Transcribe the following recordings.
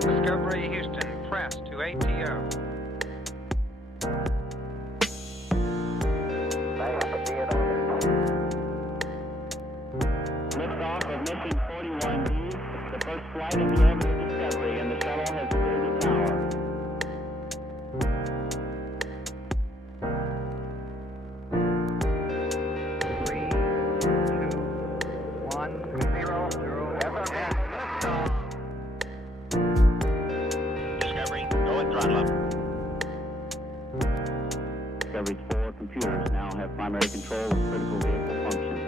Discovery Houston, press to ATO. Liftoff of mission 41D, the first flight in the orbit of Discovery, and the shuttle has cleared the tower. 3, 2, 1, 0, 0. Discovery, go and throttle up. Discovery's 4 computers now have primary control of critical vehicle functions.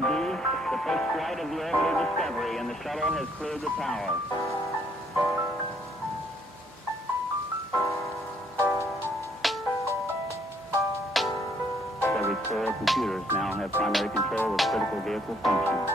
41D, the first flight of the orbital Discovery, and the shuttle has cleared the tower. Discovery's core computers now have primary control of critical vehicle functions.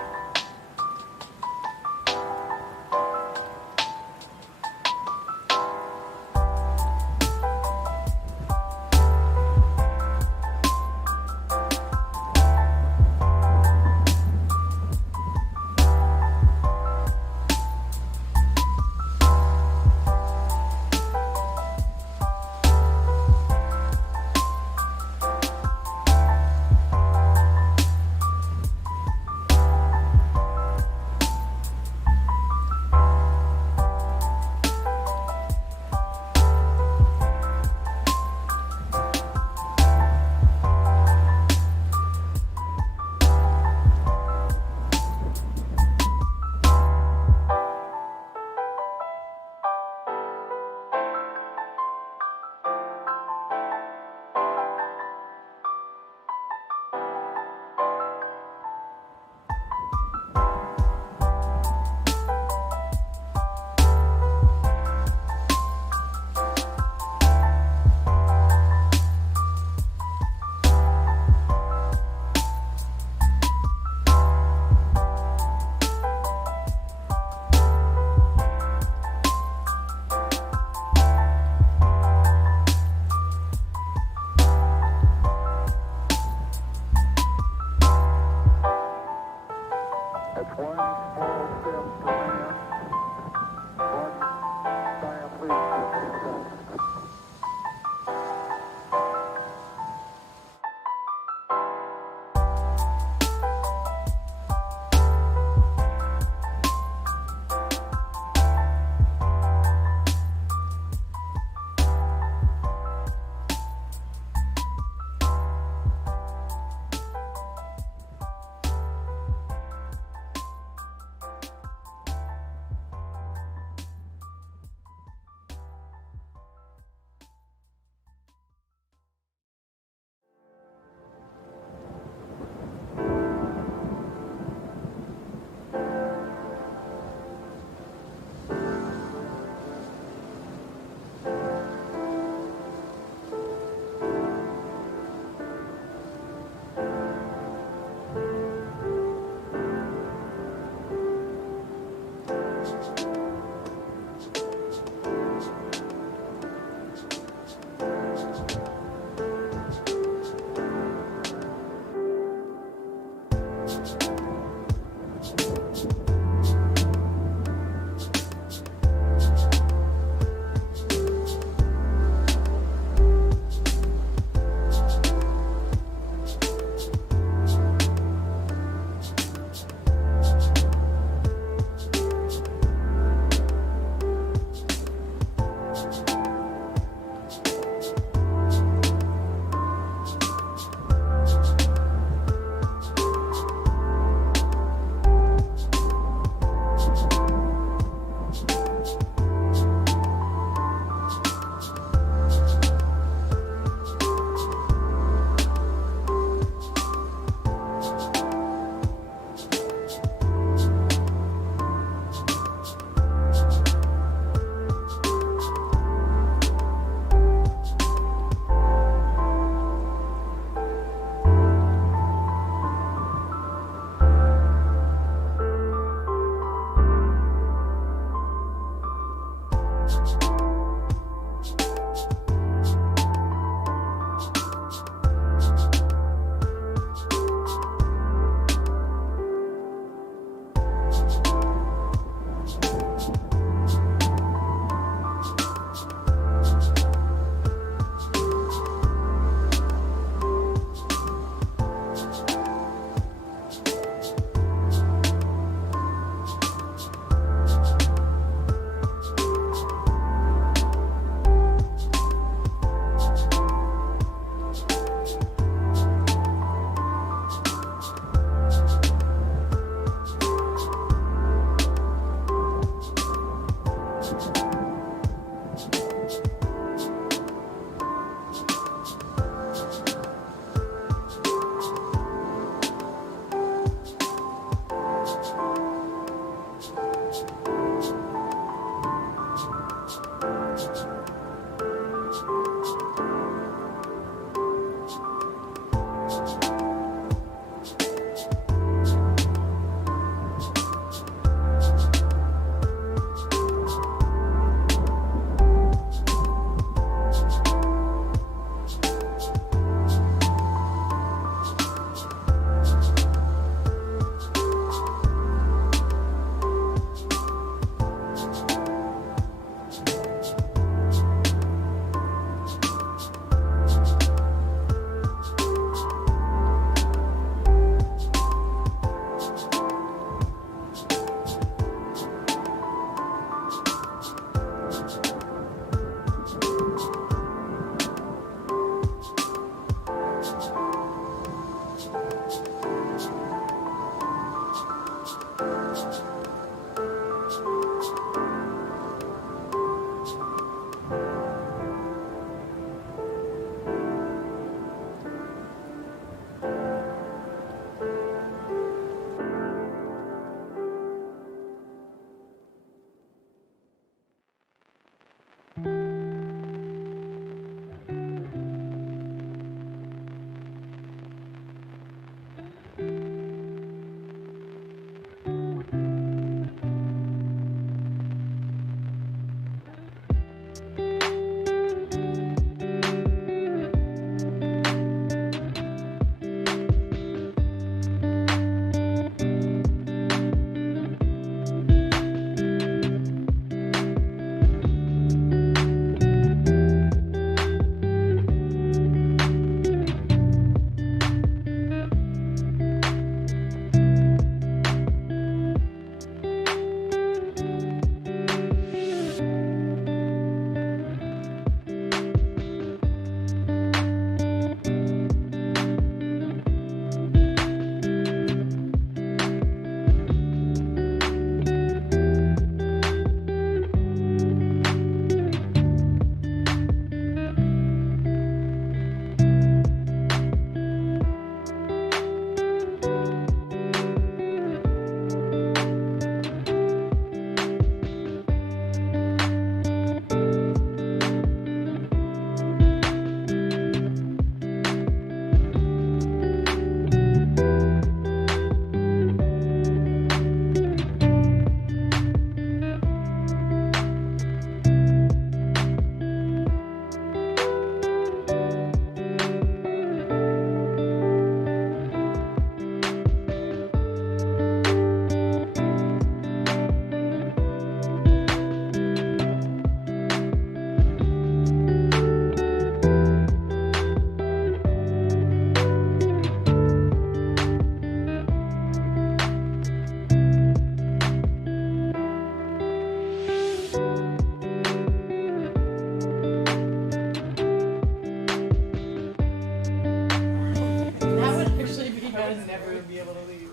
I'd never be able to leave.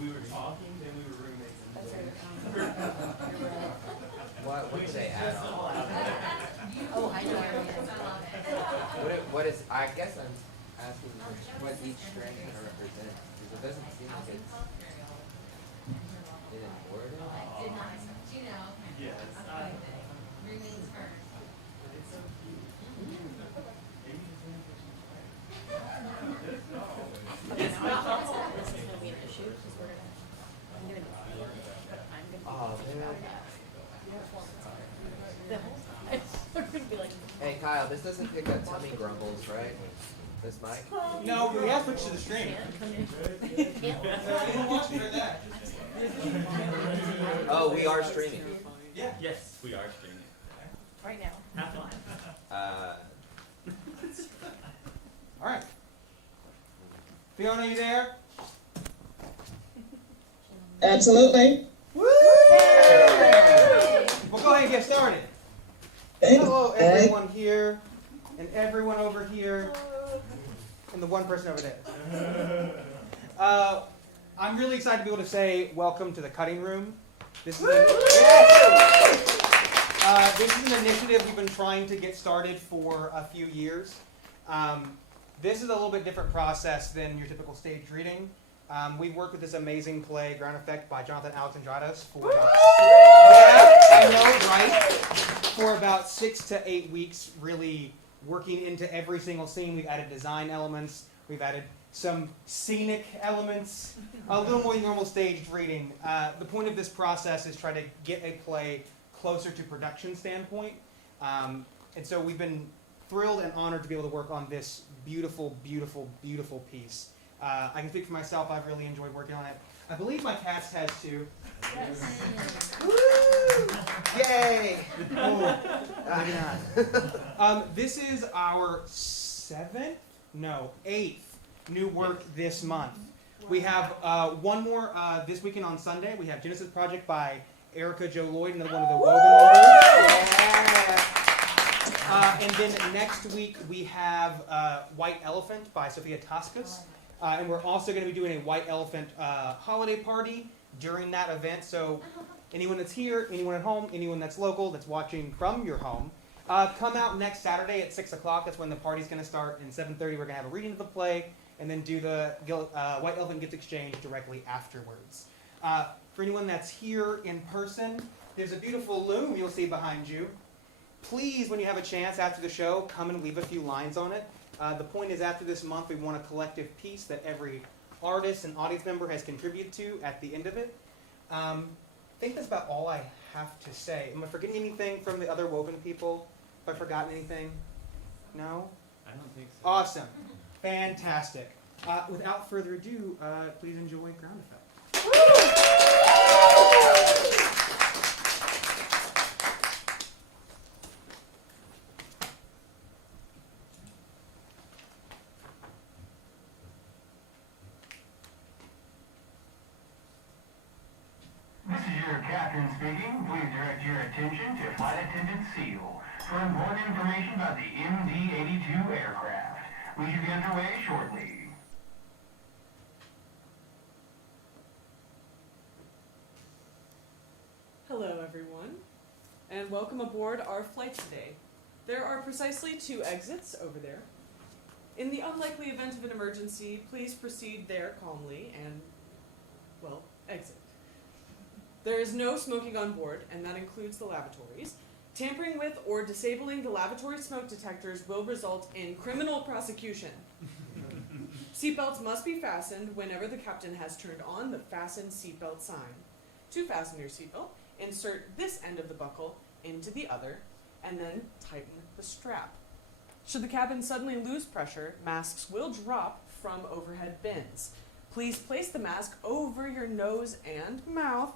We were talking, then we were roommates. What do they add on? Oh, I know. What is, I guess I'm asking what each strand kind of represents, because it doesn't seem like it's in order. Yes. Oh, man. We're gonna be like, Hey, Kyle, this doesn't pick up tummy grumbles, right? This mic? No, we have switched to the stream. We're watching for that. Oh, we are streaming. Yeah. Yes, we are streaming. right now. Have fun. All right. Fiona, you there? Absolutely. Woo! We'll go ahead and get started. Thanks. Hello, everyone here, and everyone over here, and the one person over there. I'm really excited to be able to say welcome to the cutting room. This is this is an initiative we've been trying to get started for a few years. This is a little bit different process than your typical stage reading. We've worked with this amazing play, Ground Effect, by Jonathan Alexandratos for about, I know, right? For about 6 to 8 weeks, really working into every single scene. We've added design elements. We've added some scenic elements, a little more normal staged reading. The point of this process is try to get a play closer to production standpoint. And so we've been thrilled and honored to be able to work on this beautiful, beautiful, beautiful piece. I can speak for myself. I've really enjoyed working on it. I believe my cast has too. Yes. Woo! Yay! Oh, maybe not. This is our 8th new work this month. We have one more this weekend on Sunday. We have Genesis Project by Erica Jo Lloyd, another one of the Woven members. Yeah. And then next week we have White Elephant by Sophia Taskas. And we're also going to be doing a White Elephant holiday party during that event. So anyone that's here, anyone at home, anyone that's local, that's watching from your home, come out next Saturday at 6 o'clock. That's when the party's going to start. And 7:30 we're going to have a reading of the play and then do the White Elephant Gift Exchange directly afterwards. For anyone that's here in person, there's a beautiful loom you'll see behind you. Please, when you have a chance after the show, come and leave a few lines on it. The point is, after this month, we want a collective piece that every artist and audience member has contributed to at the end of it. I think that's about all I have to say. Am I forgetting anything from the other Woven people? Have I forgotten anything? No? I don't think so. Awesome. Fantastic. Without further ado, please enjoy Ground Effect. This is your captain speaking. Please direct your attention to Flight Attendant Seal for important information about the MD-82 aircraft. We should be underway shortly. Hello everyone, and welcome aboard our flight today. There are precisely 2 exits over there. In the unlikely event of an emergency, please proceed there calmly and, well, exit. There is no smoking on board, and that includes the lavatories. Tampering with or disabling the lavatory smoke detectors will result in criminal prosecution. Seatbelts must be fastened whenever the captain has turned on the fasten seatbelt sign. To fasten your seatbelt, insert this end of the buckle into the other, and then tighten the strap. Should the cabin suddenly lose pressure, masks will drop from overhead bins. Please place the mask over your nose and mouth,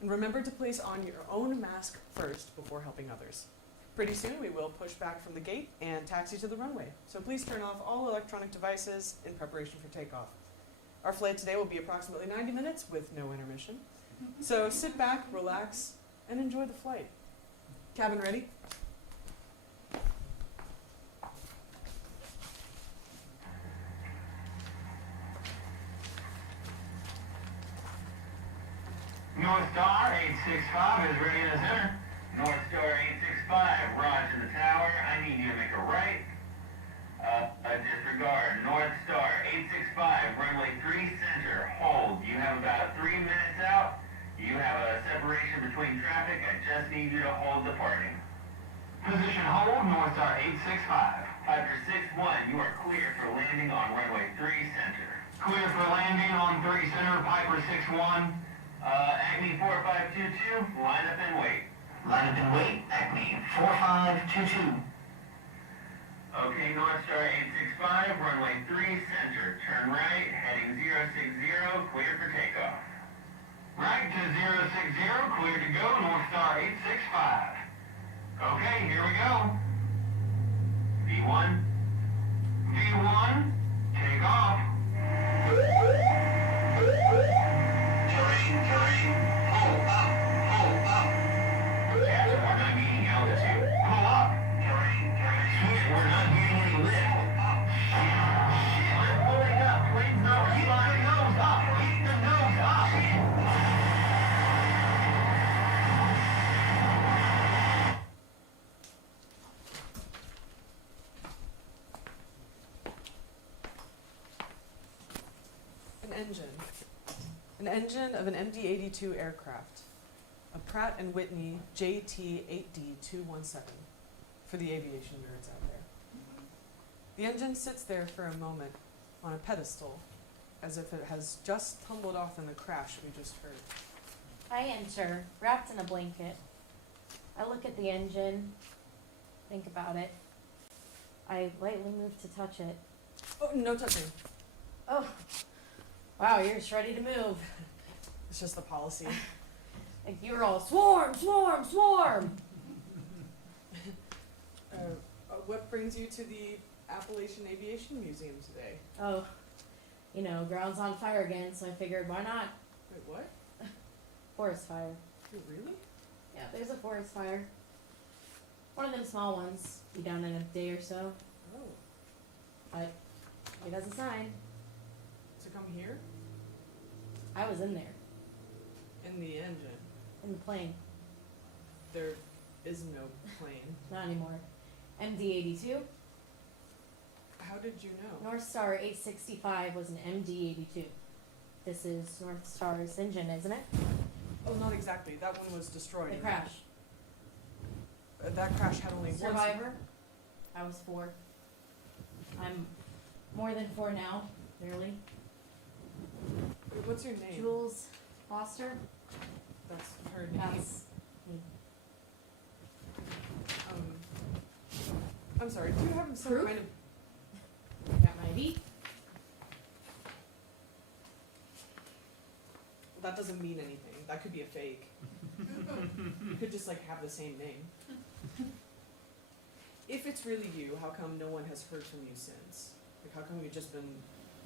and remember to place on your own mask first before helping others. Pretty soon we will push back from the gate and taxi to the runway, so please turn off all electronic devices in preparation for takeoff. Our flight today will be approximately 90 minutes with no intermission. So sit back, relax, and enjoy the flight. Cabin ready? North Star 865 is ready in the center. North Star 865, Roger the tower. I need you to make a right. Disregard. North Star 865, runway 3 center. Hold. You have about 3 minutes out. You have a separation between traffic. I just need you to hold departing. Position hold, North Star 865. Piper 61, you are clear for landing on runway 3 center. Clear for landing on 3 center, Piper 61. Acme 4522, line up and wait. Line up and wait, Acme 4522. Okay, North Star 865, runway 3 center. Turn right, heading 060, clear for takeoff. Right to 060, clear to go, North Star 865. Okay, here we go. V1. V1, take off. Terrain, hold up. Yeah, we're not gaining altitude. Pull up. Terrain. Sweet, we're not getting any lift. Shit, we're pulling up. Plane's not responding. Keep the nose up. An engine of an MD-82 aircraft, a Pratt & Whitney JT-8D217 for the aviation nerds out there. The engine sits there for a moment on a pedestal, as if it has just tumbled off in the crash we just heard. I enter, wrapped in a blanket. I look at the engine, think about it. I lightly move to touch it. Oh, no touching. Oh, wow, you're just ready to move. It's just the policy. Like you were all swarm. What brings you to the Appalachian Aviation Museum today? Oh, ground's on fire again, so I figured why not? Wait, what? Forest fire. Oh, really? Yeah, there's a forest fire. One of them small ones. Be done in a day or so. Oh. But it has a sign. To come here? I was in there, In the engine. in the plane. There is no plane. Not anymore. MD-82. How did you know? North Star 865 was an MD-82. This is North Star's engine, isn't it? Oh, not exactly. That one was destroyed. The crash. That crash had only one. Survivor. I was 4. I'm more than 4 now, barely. What's your name? Jules Foster. That's her name. That's me. I'm sorry. Do you have some Proof? kind of? Got my ID. That doesn't mean anything. That could be a fake. You could just have the same name. If it's really you, how come no one has heard from you since? How come you've just been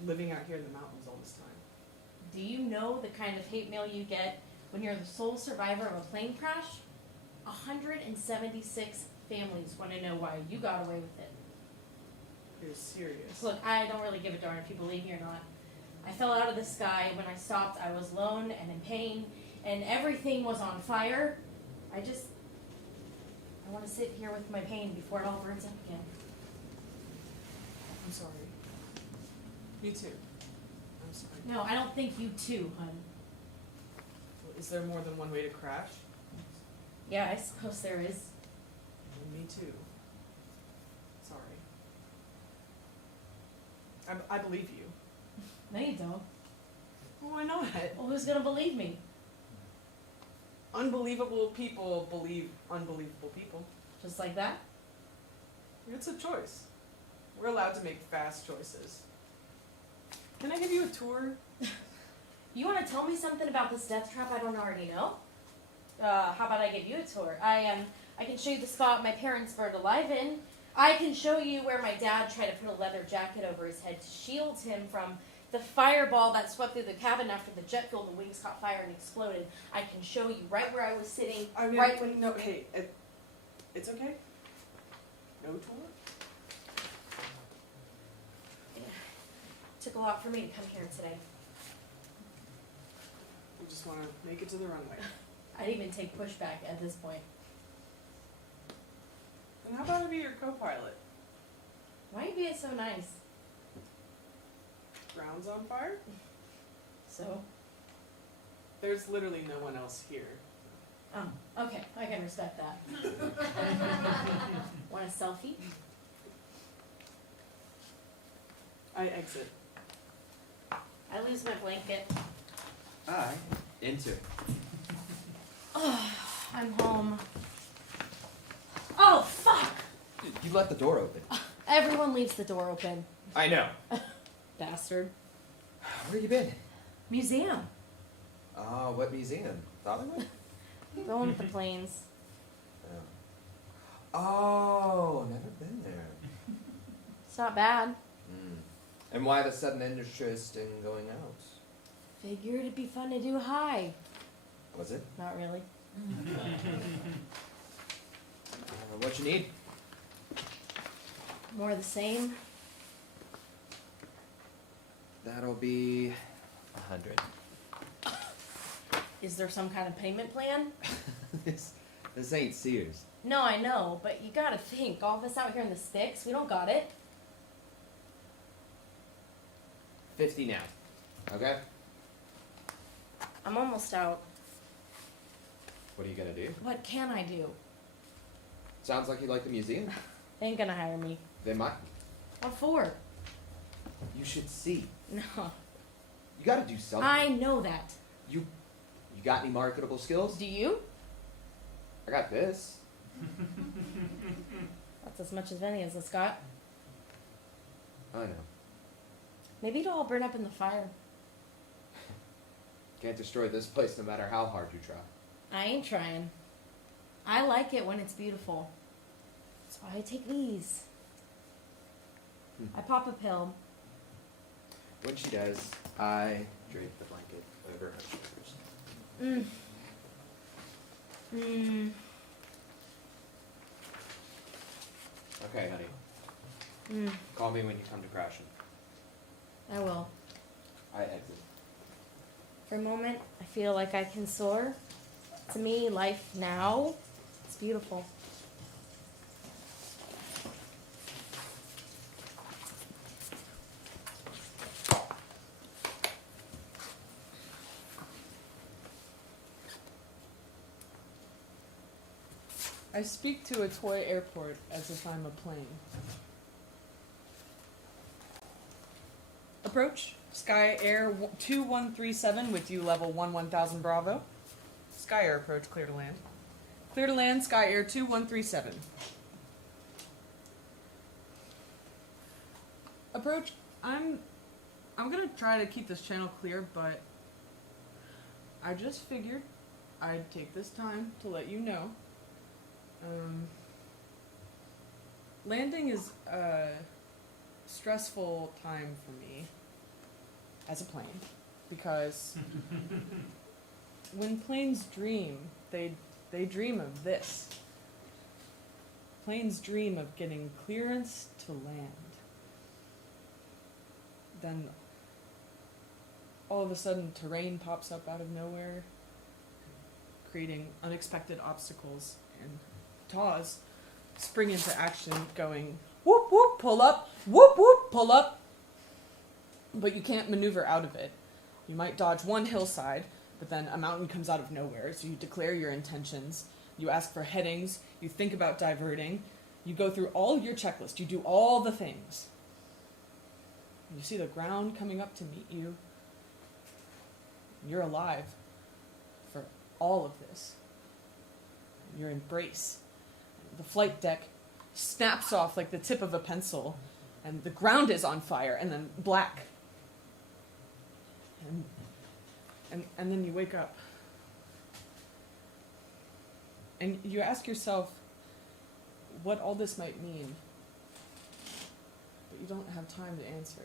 living out here in the mountains all this time? Do you know the kind of hate mail you get when you're the sole survivor of a plane crash? 176 families want to know why you got away with it. You're serious. Look, I don't really give a darn if you believe me or not. I fell out of the sky. When I stopped, I was alone and in pain, and everything was on fire. I want to sit here with my pain before it all burns up again. I'm sorry. Me too. I'm sorry. No, I don't think you too, hun. Is there more than one way to crash? Yeah, I suppose there is. Me too. Sorry. I believe you. No, you don't. Well, why not? Well, who's gonna believe me? Unbelievable people believe unbelievable people. Just like that? It's a choice. We're allowed to make fast choices. Can I give you a tour? You want to tell me something about this death trap I don't already know? How about I give you a tour? I can show you the spot my parents burned alive in. I can show you where my dad tried to put a leather jacket over his head to shield him from the fireball that swept through the cabin after the jet fuel and the wings caught fire and exploded. I can show you right where I was sitting, right when... No, hey, it's okay. No tour? Took a lot for me to come here today. We just want to make it to the runway. I'd even take pushback at this point. And how about I be your co-pilot? Why are you being so nice? Ground's on fire? So? There's literally no one else here. Oh, okay. I can respect that. Want a selfie? I exit. I lose my blanket. I enter. Oh, I'm home. Oh, fuck! You left the door open. Everyone leaves the door open. I know. Bastard. Where you been? Museum. Oh, what museum? Dollywood? The one with the planes. Oh, never been there. It's not bad. And why the sudden interest in going out? Figured it'd be fun to do high. Was it? Not really. What you need? More of the same. That'll be 100. Is there some kind of payment plan? this ain't Sears. No, I know, but you gotta think. All of us out here in the sticks, we don't got it. 50 now. Okay? I'm almost out. What are you gonna do? What can I do? Sounds like you like the museum. They ain't gonna hire me. They might. What for? You should see. No. You gotta do something. I know that. You got any marketable skills? Do you? I got this. That's as much as any as it's got. I know. Maybe it'll all burn up in the fire. Can't destroy this place no matter how hard you try. I ain't trying. I like it when it's beautiful. That's why I take these. I pop a pill. When she does, I drape the blanket over her shoulders. Okay, honey. Call me when you come to crashing. I will. I exit. For a moment, I feel like I can soar. To me, life now, it's beautiful. I speak to a toy airport as if I'm a plane. Approach. Sky Air 2137 with you level 1000 Bravo. Sky Air approach, clear to land. Clear to land, Sky Air 2137. Approach. I'm gonna try to keep this channel clear, but I just figured I'd take this time to let you know. Landing is a stressful time for me as a plane, because when planes dream, they dream of this. Planes dream of getting clearance to land. Then all of a sudden terrain pops up out of nowhere, creating unexpected obstacles, and TAWs spring into action going, whoop whoop, pull up, whoop whoop, pull up. But you can't maneuver out of it. You might dodge one hillside, but then a mountain comes out of nowhere, so you declare your intentions, you ask for headings, you think about diverting, you go through all your checklist, you do all the things. You see the ground coming up to meet you. You're alive for all of this. Your embrace. The flight deck snaps off like the tip of a pencil, and the ground is on fire, and then black. And then you wake up. And you ask yourself what all this might mean, but you don't have time to answer.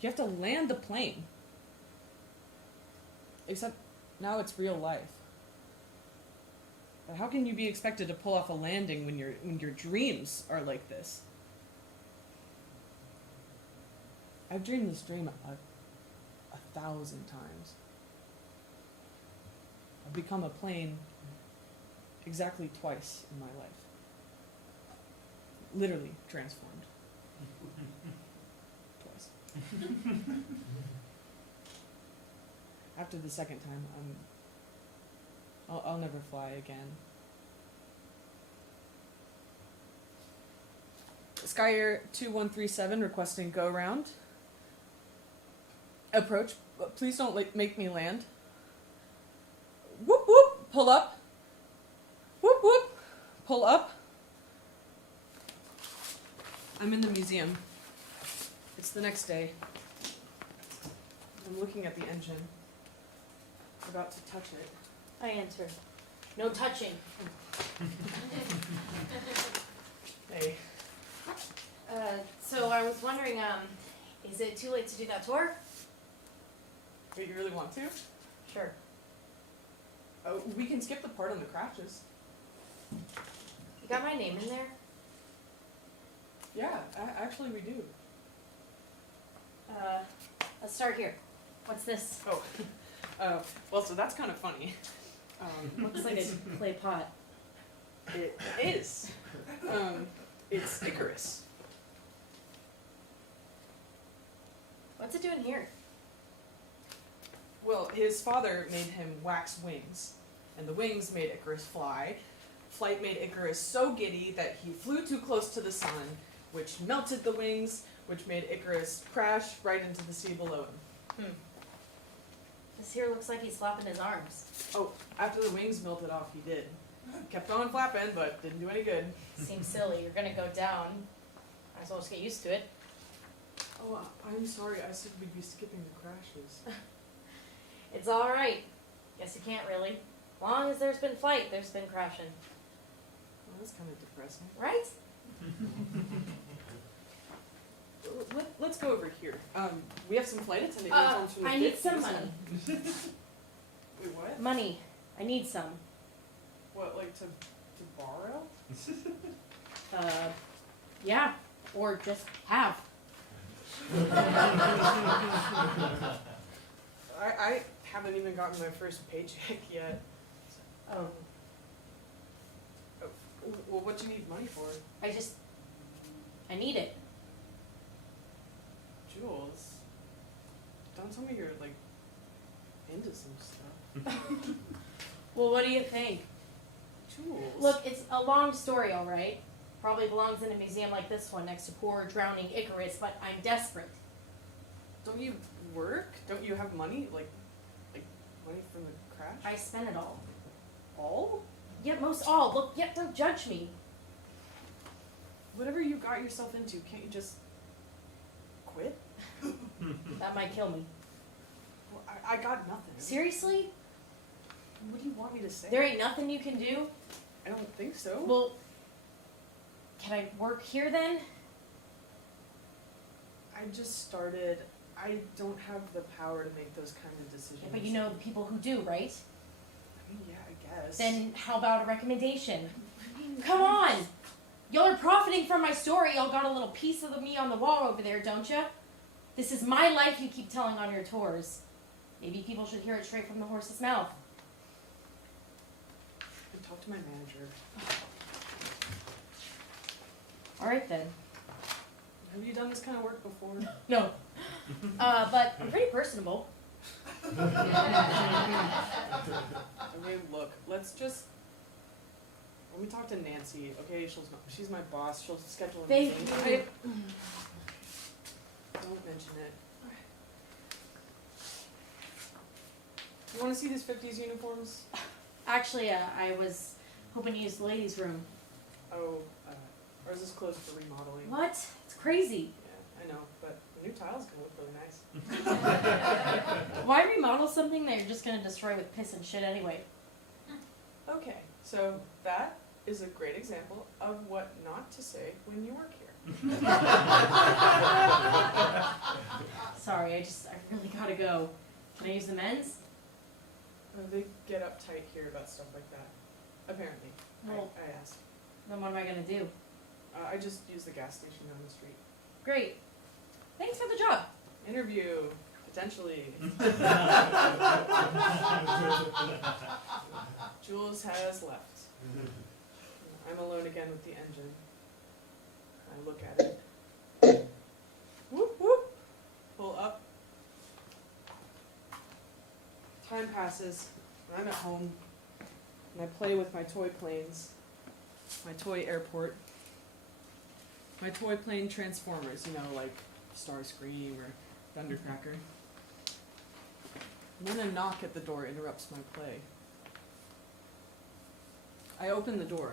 You have to land the plane. Except now it's real life. But how can you be expected to pull off a landing when your dreams are like this? I've dreamed this dream 1,000 times. I've become a plane exactly twice in my life. Literally transformed. Twice. After the second time, I'll never fly again. Skyer 2137 requesting go round. Approach. Please don't make me land. Whoop whoop. Pull up. Whoop whoop. Pull up. I'm in the museum. It's the next day. I'm looking at the engine. About to touch it. I enter. No touching. Hey. So I was wondering, is it too late to do that tour? Wait, you really want to? Sure. Oh, we can skip the part on the crashes. You got my name in there? Yeah, actually we do. Let's start here. What's this? Oh, well, so that's kind of funny. Looks like a clay pot. It is. It's Icarus. What's it doing here? Well, his father made him wax wings, and the wings made Icarus fly. Flight made Icarus so giddy that he flew too close to the sun, which melted the wings, which made Icarus crash right into the sea below him. This here looks like he's flapping his arms. Oh, after the wings melted off, he did. Kept on flapping, but didn't do any good. Seems silly. You're gonna go down. Might as well just get used to it. Oh, I'm sorry. I said we'd be skipping the crashes. It's alright. Guess you can't really. Long as there's been flight, there's been crashing. Well, that's kind of depressing. Right? Let's go over here. We have some flight attendant uniforms from the I need kids. some money. Wait, what? Money. I need some. What, like to borrow? Yeah. Or just have. I haven't even gotten my first paycheck yet. Oh. Well, what do you need money for? I need it. Jules, don't tell me you're, like, into some stuff. Well, what do you think? Jules. Look, it's a long story, alright? Probably belongs in a museum like this one next to poor drowning Icarus, but I'm desperate. Don't you work? Don't you have money? Like money from the crash? I spent it all. All? Yeah, most all. Look, yeah, don't judge me. Whatever you got yourself into, can't you just quit? That might kill me. Well, I got nothing. Seriously? What do you want me to say? There ain't nothing you can do? I don't think so. Well, can I work here then? I just started. I don't have the power to make those kind of decisions. Yeah, but you know the people who do, right? I mean, yeah, I guess. Then how about a recommendation? Come on! Y'all are profiting from my story. Y'all got a little piece of me on the wall over there, don't ya? This is my life you keep telling on your tours. Maybe people should hear it straight from the horse's mouth. I talked to my manager. Alright then. Have you done this kind of work before? No. But I'm pretty personable. Okay, look, let me talk to Nancy, okay? She's my boss. She'll schedule a Thank meeting. you. Don't mention it. You want to see these 50s uniforms? Actually, I was hoping to use the ladies' room. Oh, ours is closed for remodeling. What? It's crazy. Yeah, I know, but the new tile's gonna look really nice. Why remodel something that you're just gonna destroy with piss and shit anyway? Okay, so that is a great example of what not to say when you work here. Sorry, I really gotta go. Can I use the men's? They get uptight here about stuff like that. Apparently. Well, I asked. then what am I gonna do? I just use the gas station down the street. Great. Thanks for the job. Interview. Potentially. Jules has left. I'm alone again with the engine. I look at it. Whoop, whoop. Pull up. Time passes. I'm at home. And I play with my toy planes. My toy airport. My toy plane transformers, you know, like Starscream or Thundercracker. And then a knock at the door interrupts my play. I open the door.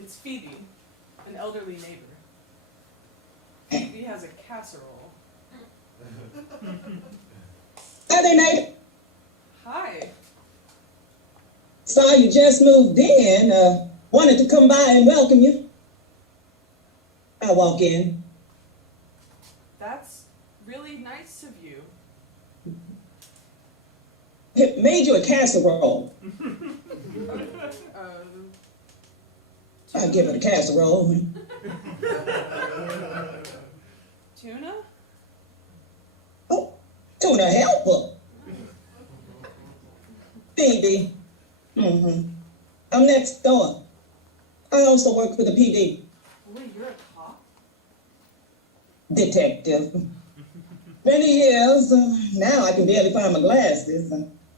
It's Phoebe, an elderly neighbor. Phoebe has a casserole. Hi there, neighbor. Hi. Saw you just moved in. Wanted to come by and welcome you. I walk in. That's really nice of you. Made you a casserole. I'll give it a casserole. Tuna? Oh, tuna helper. Phoebe. I'm next door. I also work for the PD. Wait, you're a cop? Detective. Many years. Now I can barely find my glasses,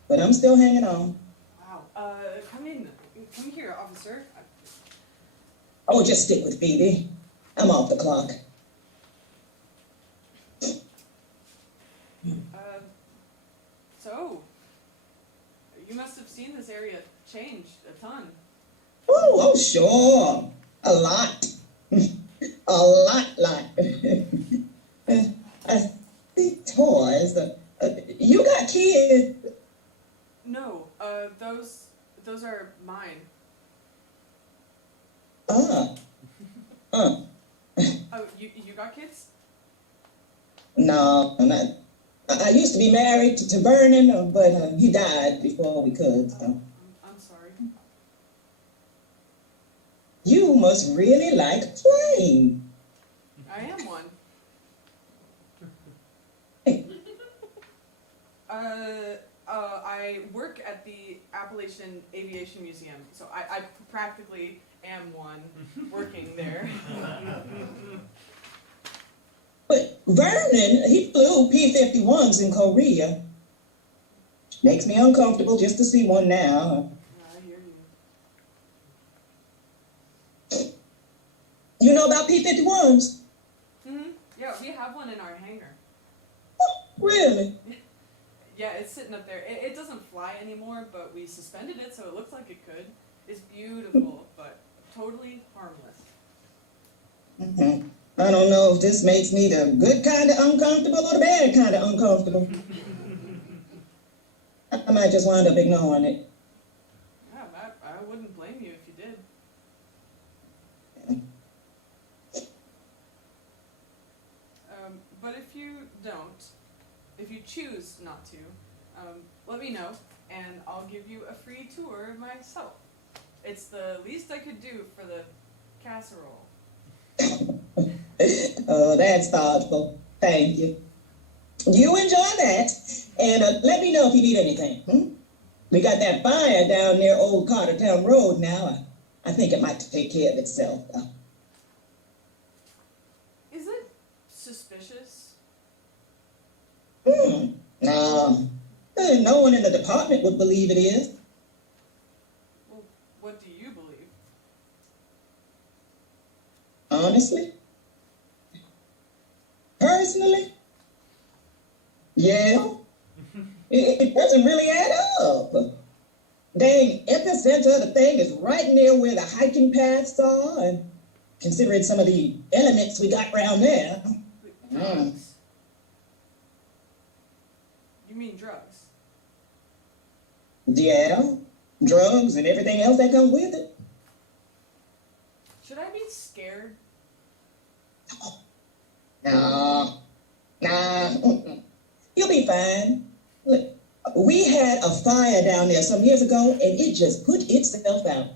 but I'm still hanging on. Wow. Come in. Come here, officer. Oh, just stick with Phoebe. I'm off the clock. So, you must have seen this area change a ton. Oh, sure. A lot. A lot. The toys. You got kids? No, those are mine. Oh, you got kids? No, I'm not. I used to be married to Vernon, but he died before we could. So. I'm sorry. You must really like playing. I am one. I work at the Appalachian Aviation Museum, so I practically am one working there. But Vernon, he flew P-51s in Korea. Makes me uncomfortable just to see one now. I hear you. You know about P-51s? Yeah, we have one in our hangar. Oh, really? Yeah, it's sitting up there. It doesn't fly anymore, but we suspended it so it looks like it could. It's beautiful, but totally harmless. I don't know if this makes me the good kind of uncomfortable or the bad kind of uncomfortable. I might just wind up ignoring it. Yeah, I wouldn't blame you if you did. But if you don't, if you choose not to, let me know, and I'll give you a free tour myself. It's the least I could do for the casserole. Oh, that's thoughtful. Thank you. You enjoy that, and let me know if you need anything. We got that fire down near Old Cartertown Road now. I think it might take care of itself. Is it suspicious? No. No one in the department would believe it is. Well, what do you believe? Honestly? Personally? Yeah. It doesn't really add up. Dang, epicenter of the thing is right near where the hiking paths are, and considering some of the elements we got around there. Drugs? You mean drugs? Yeah, drugs and everything else that comes with it. Should I be scared? Nah. You'll be fine. Look, we had a fire down there some years ago, and it just put itself out.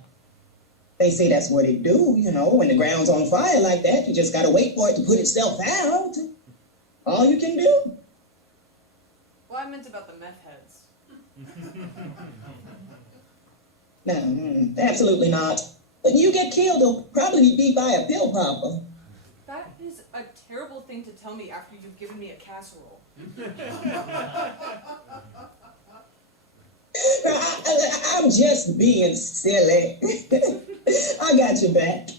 They say that's what it do, when the ground's on fire like that. You just gotta wait for it to put itself out. All you can do? Well, I meant about the meth heads. No, absolutely not. When you get killed, they'll probably be by a pill popper. That is a terrible thing to tell me after you've given me a casserole. I'm just being silly. I got your back.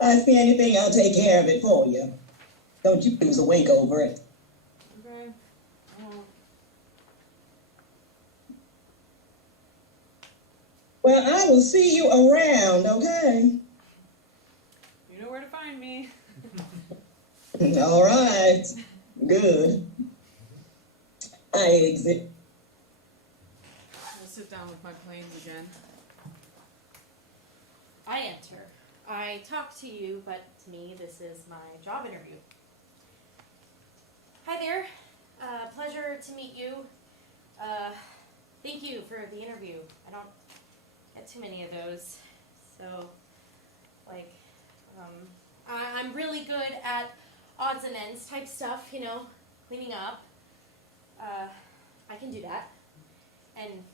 I see anything, I'll take care of it for you. Don't you lose a wink over it. Okay. Well, I will see you around, okay? You know where to find me. All right. Good. I exit. I'll sit down with my planes again. I enter. I talk to you, but to me, this is my job interview. Hi there. Pleasure to meet you. Thank you for the interview. I don't get too many of those. So, like, I'm really good at odds and ends type stuff, you know, cleaning up. I can do that. And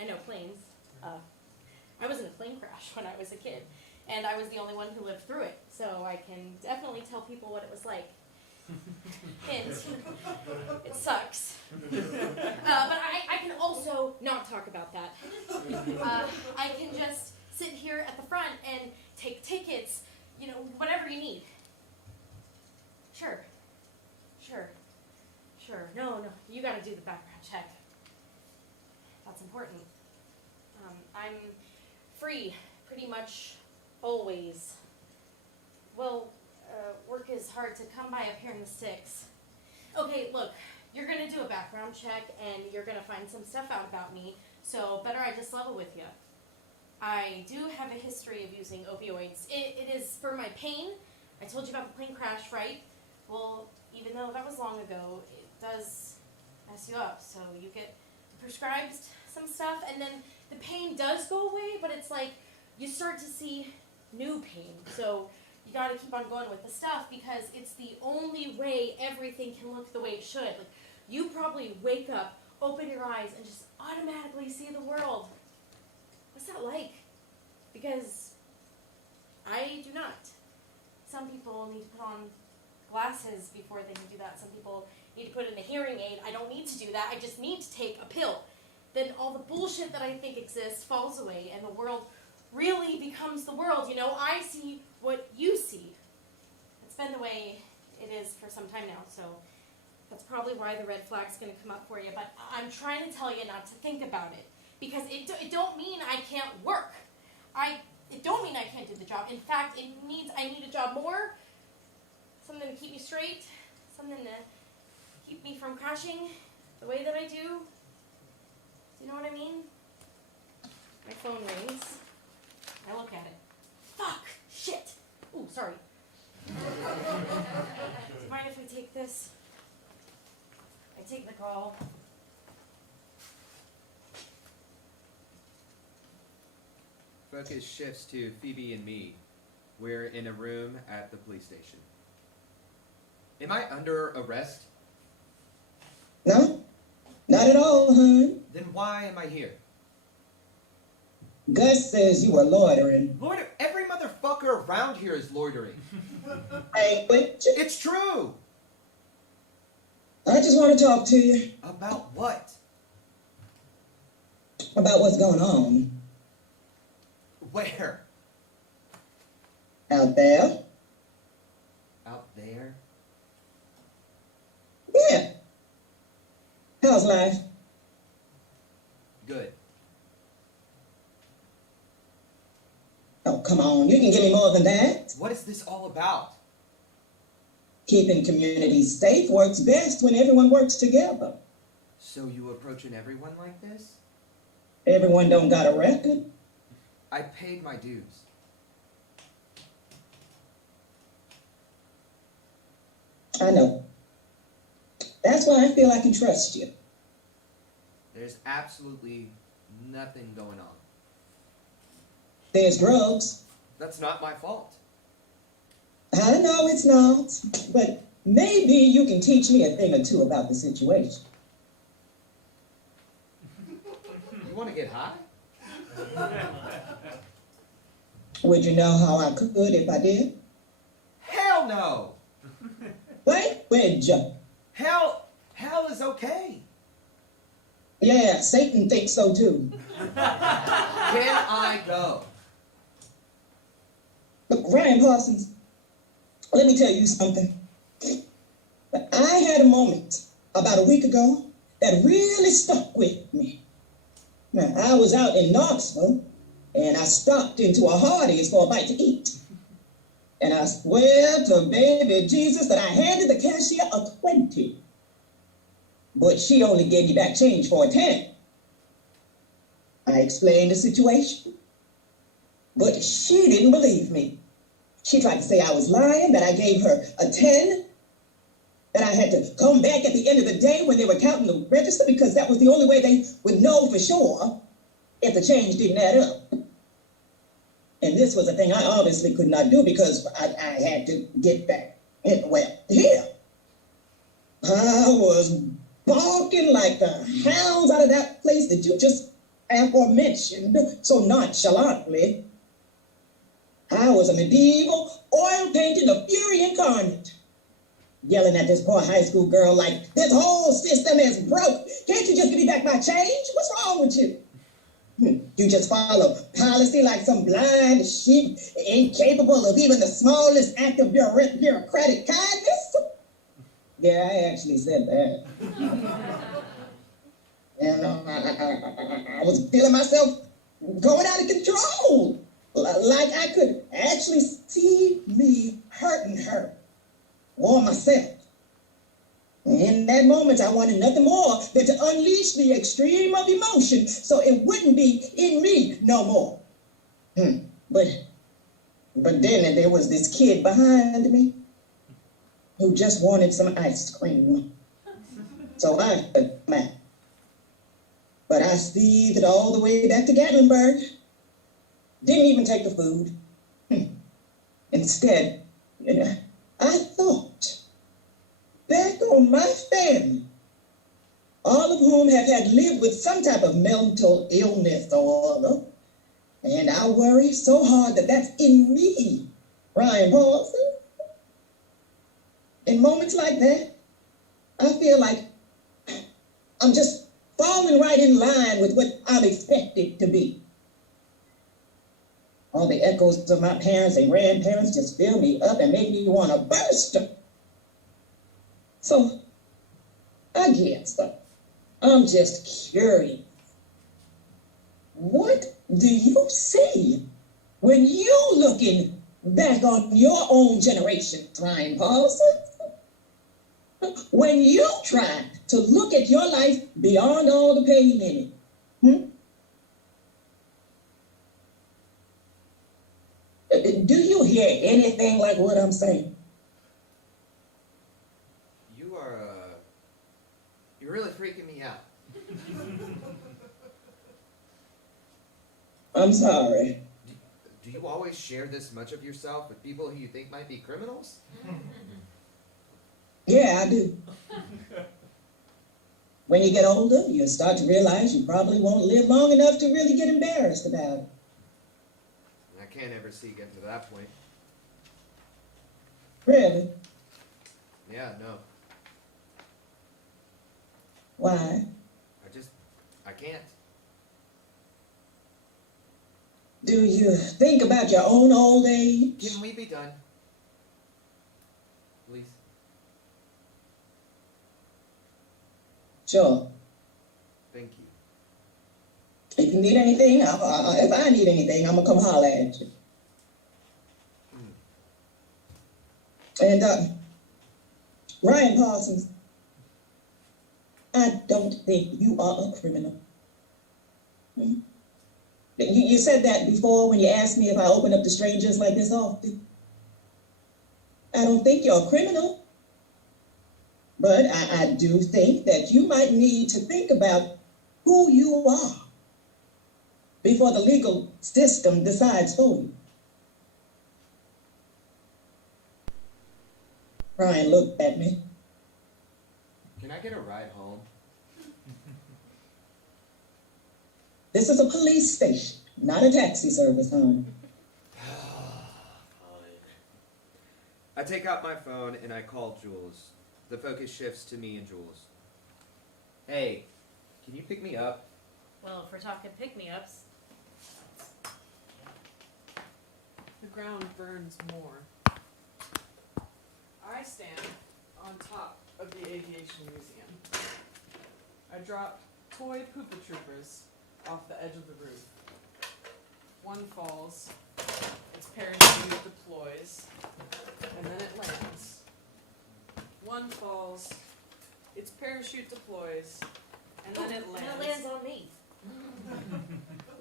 I know planes. I was in a plane crash when I was a kid, and I was the only one who lived through it, so I can definitely tell people what it was like. Hint, it sucks. But I can also not talk about that. I can just sit here at the front and take tickets, you know, whatever you need. Sure. No, you gotta do the background check. That's important. I'm free pretty much always. Well, work is hard to come by up here in the sticks. Okay, look, you're gonna do a background check and you're gonna find some stuff out about me, so better I just level with you. I do have a history of using opioids. It is for my pain. I told you about the plane crash, right? Well, even though that was long ago, it does mess you up, so you get prescribed some stuff, and then the pain does go away, but it's like you start to see new pain. So you gotta keep on going with the stuff because it's the only way everything can look the way it should. Like, you probably wake up, open your eyes, and just automatically see the world. What's that like? Because I do not. Some people need to put on glasses before they can do that. Some people need to put in a hearing aid. I don't need to do that. I just need to take a pill. Then all the bullshit that I think exists falls away and the world really becomes the world. You know, I see what you see. It's been the way it is for some time now, so that's probably why the red flag's going to come up for you. But I'm trying to tell you not to think about it because it don't mean I can't work. It don't mean I can't do the job. In fact, I need a job more, something to keep me straight, something to keep me from crashing the way that I do. Do you know what I mean? My phone rings. I look at it. Fuck! Shit! Ooh, sorry. Do you mind if I take this? I take the call. Focus shifts to Phoebe and me. We're in a room at the police station. Am I under arrest? No, not at all, hon. Then why am I here? Gus says you were loitering. Loiter? Every motherfucker around here is loitering. Language. It's true! I just want to talk to you About what? about what's going on Where? out there. Out there? Yeah. How's life? Good. Oh, come on. You can give me more than that. What is this all about? Keeping communities safe works best when everyone works together. So you approaching everyone like this? Everyone don't got a record. I paid my dues. I know. That's why I feel I can trust you. There's absolutely nothing going on. There's drugs. That's not my fault. I know it's not, but maybe you can teach me a thing or two about the situation. You want to get high? Would you know how I could if I did? Hell no! Wait, Joe. Hell is okay. Yeah, Satan thinks so too. Can I go? Look, Ryan Parsons, let me tell you something. I had a moment about a week ago that really stuck with me. Now, I was out in Knoxville, and I stopped into a Hardee's for a bite to eat. And I swear to baby Jesus that I handed the cashier a 20. But she only gave me back change for a 10. I explained the situation, but she didn't believe me. She tried to say I was lying, that I gave her a 10, that I had to come back at the end of the day when they were counting the register because that was the only way they would know for sure if the change didn't add up. And this was a thing I obviously could not do because I had to get back. Here. I was barking like the hounds out of that place that you just aforementioned so nonchalantly. I was a medieval, oil-painted, a fury incarnate, yelling at this poor high school girl like, this whole system is broke. Can't you just give me back my change? What's wrong with you? You just follow policy like some blind sheep, incapable of even the smallest act of bureaucratic kindness? Yeah, I actually said that. And I was feeling myself going out of control. Like I could actually see me hurting her or myself. In that moment, I wanted nothing more than to unleash the extreme of emotion so it wouldn't be in me no more. But then there was this kid behind me who just wanted some ice cream. So I took him out. But I seethed all the way back to Gatlinburg. Didn't even take the food. Instead, I thought back on my family, all of whom have had lived with some type of mental illness or other. And I worry so hard that that's in me, Ryan Paulson. In moments like that, I feel like I'm just falling right in line with what I'm expected to be. All the echoes of my parents and grandparents just fill me up and make me want to burst. So, I guess I'm just curious. What do you see when you looking back on your own generation, Ryan Paulson? When you try to look at your life beyond all the pain in it? Do you hear anything like what I'm saying? You're really freaking me out. I'm sorry. Do you always share this much of yourself with people who you think might be criminals? Yeah, I do. When you get older, you start to realize you probably won't live long enough to really get embarrassed about it. I can't ever see getting to that point. Really? Yeah, no. Why? I can't. Do you think about your own old age? Can we be done? Please. Sure. Thank you. If you need anything, if I need anything, I'm gonna come holler at you. And Ryan Parsons, I don't think you are a criminal. You said that before when you asked me if I open up to strangers like this often. I don't think you're a criminal. But I do think that you might need to think about who you are before the legal system decides for you. crying look at me. Can I get a ride home? This is a police station, not a taxi service, hon. I take out my phone and I call Jules. The focus shifts to me and Jules. Hey, can you pick me up? Well, if we're talking pick-me-ups. The ground burns more. I stand on top of the Aviation Museum. I drop toy Poopa Troopers off the edge of the roof. One falls, its parachute deploys, and then it lands. One falls, its parachute deploys, and then it lands. And it lands on me. I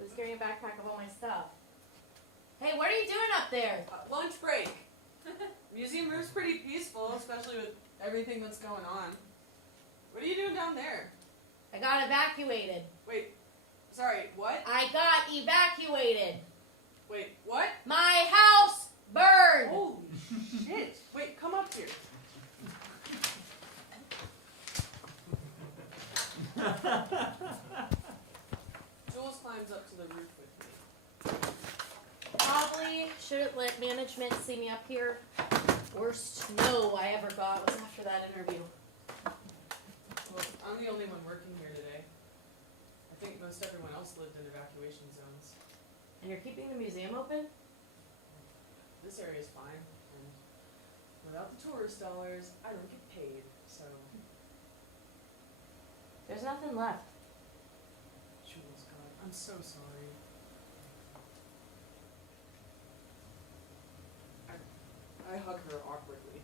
was carrying a backpack of all my stuff. Hey, what are you doing up there? Lunch break. Museum room's pretty peaceful, especially with everything that's going on. What are you doing down there? I got evacuated. Wait, sorry, what? I got evacuated. Wait, what? My house burned. Holy shit. Wait, come up here. Jules climbs up to the roof with me. Probably shouldn't let management see me up here. Worst no I ever got was after that interview. Well, I'm the only one working here today. I think most everyone else lived in evacuation zones. And you're keeping the museum open? This area's fine, and without the tourist dollars, I don't get paid, so... There's nothing left. Jules, God, I'm so sorry. I hug her awkwardly.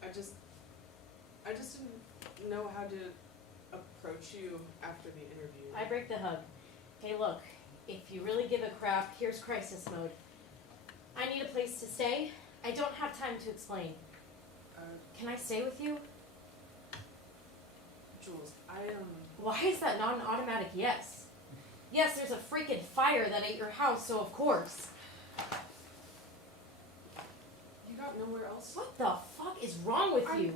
I just didn't know how to approach you after the interview. I break the hug. Hey, look, if you really give a crap, here's crisis mode. I need a place to stay. I don't have time to explain. Can I stay with you? Jules, Why is that not an automatic yes? Yes, there's a freaking fire that ate your house, so of course. you got nowhere else? What the fuck is wrong with you?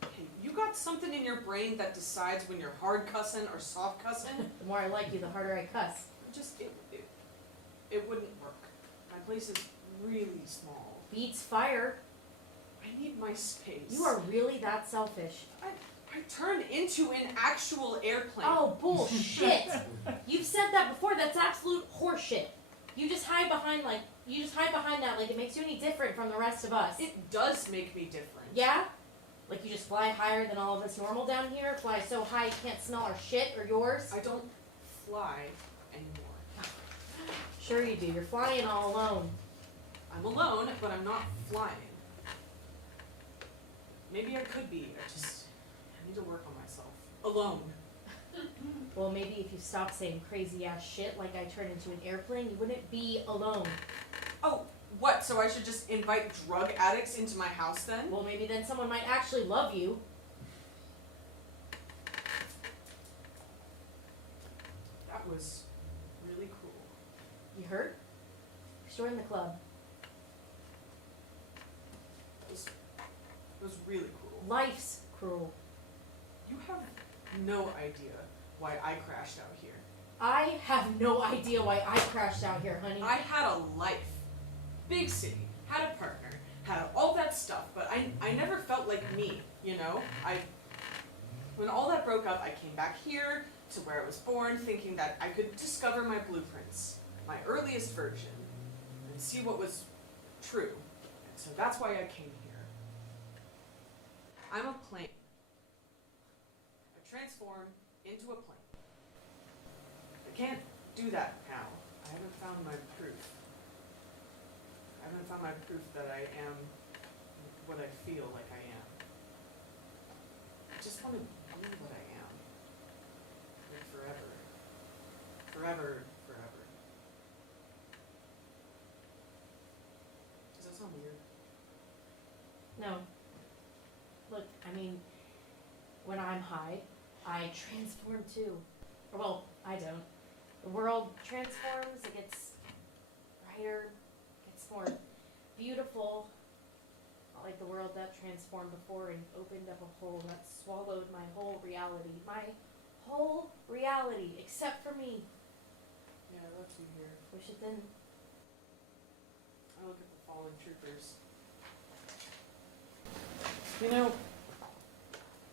Hey, you got something in your brain that decides when you're hard cussing or soft cussing? The more I like you, the harder I cuss. It wouldn't work. My place is really small. Beats fire. I need my space. You are really that selfish. I turned into an actual airplane. Oh, bullshit. You've said that before. That's absolute horseshit. You just hide behind that like it makes you any different from the rest of us. It does make me different. Yeah? Like you just fly higher than all of us normal down here? Fly so high you can't smell our shit or yours? I don't fly anymore. Sure you do. You're flying all alone. I'm alone, but I'm not flying. Maybe I could be. I need to work on myself. Alone. Well, maybe if you stopped saying crazy ass shit like I turned into an airplane, you wouldn't be alone. Oh, what? So I should just invite drug addicts into my house then? Well, maybe then someone might actually love you. That was really cruel. You hurt? Join the club. It was really cruel. Life's cruel. You have no idea why I crashed out here. I have no idea why I crashed out here, honey. I had a life. Big city. Had a partner. Had all that stuff. But I never felt like me, you know? When all that broke up, I came back here to where I was born, thinking that I could discover my blueprints, my earliest version, and see what was true. And so that's why I came here. I'm a plane. I transform into a plane. I can't do that now. I haven't found my proof. I haven't found my proof that I am what I feel like I am. I just want to be what I am. Like forever. Forever, forever. Does that sound weird? No. Look, I mean, when I'm high, I transform too. Or, well, I don't. The world transforms, it gets brighter, gets more beautiful, not like the world that transformed before and opened up a hole that swallowed my whole reality. My whole reality, except for me. Yeah, let's be here. Wish it didn't. I look at the fallen troopers. You know,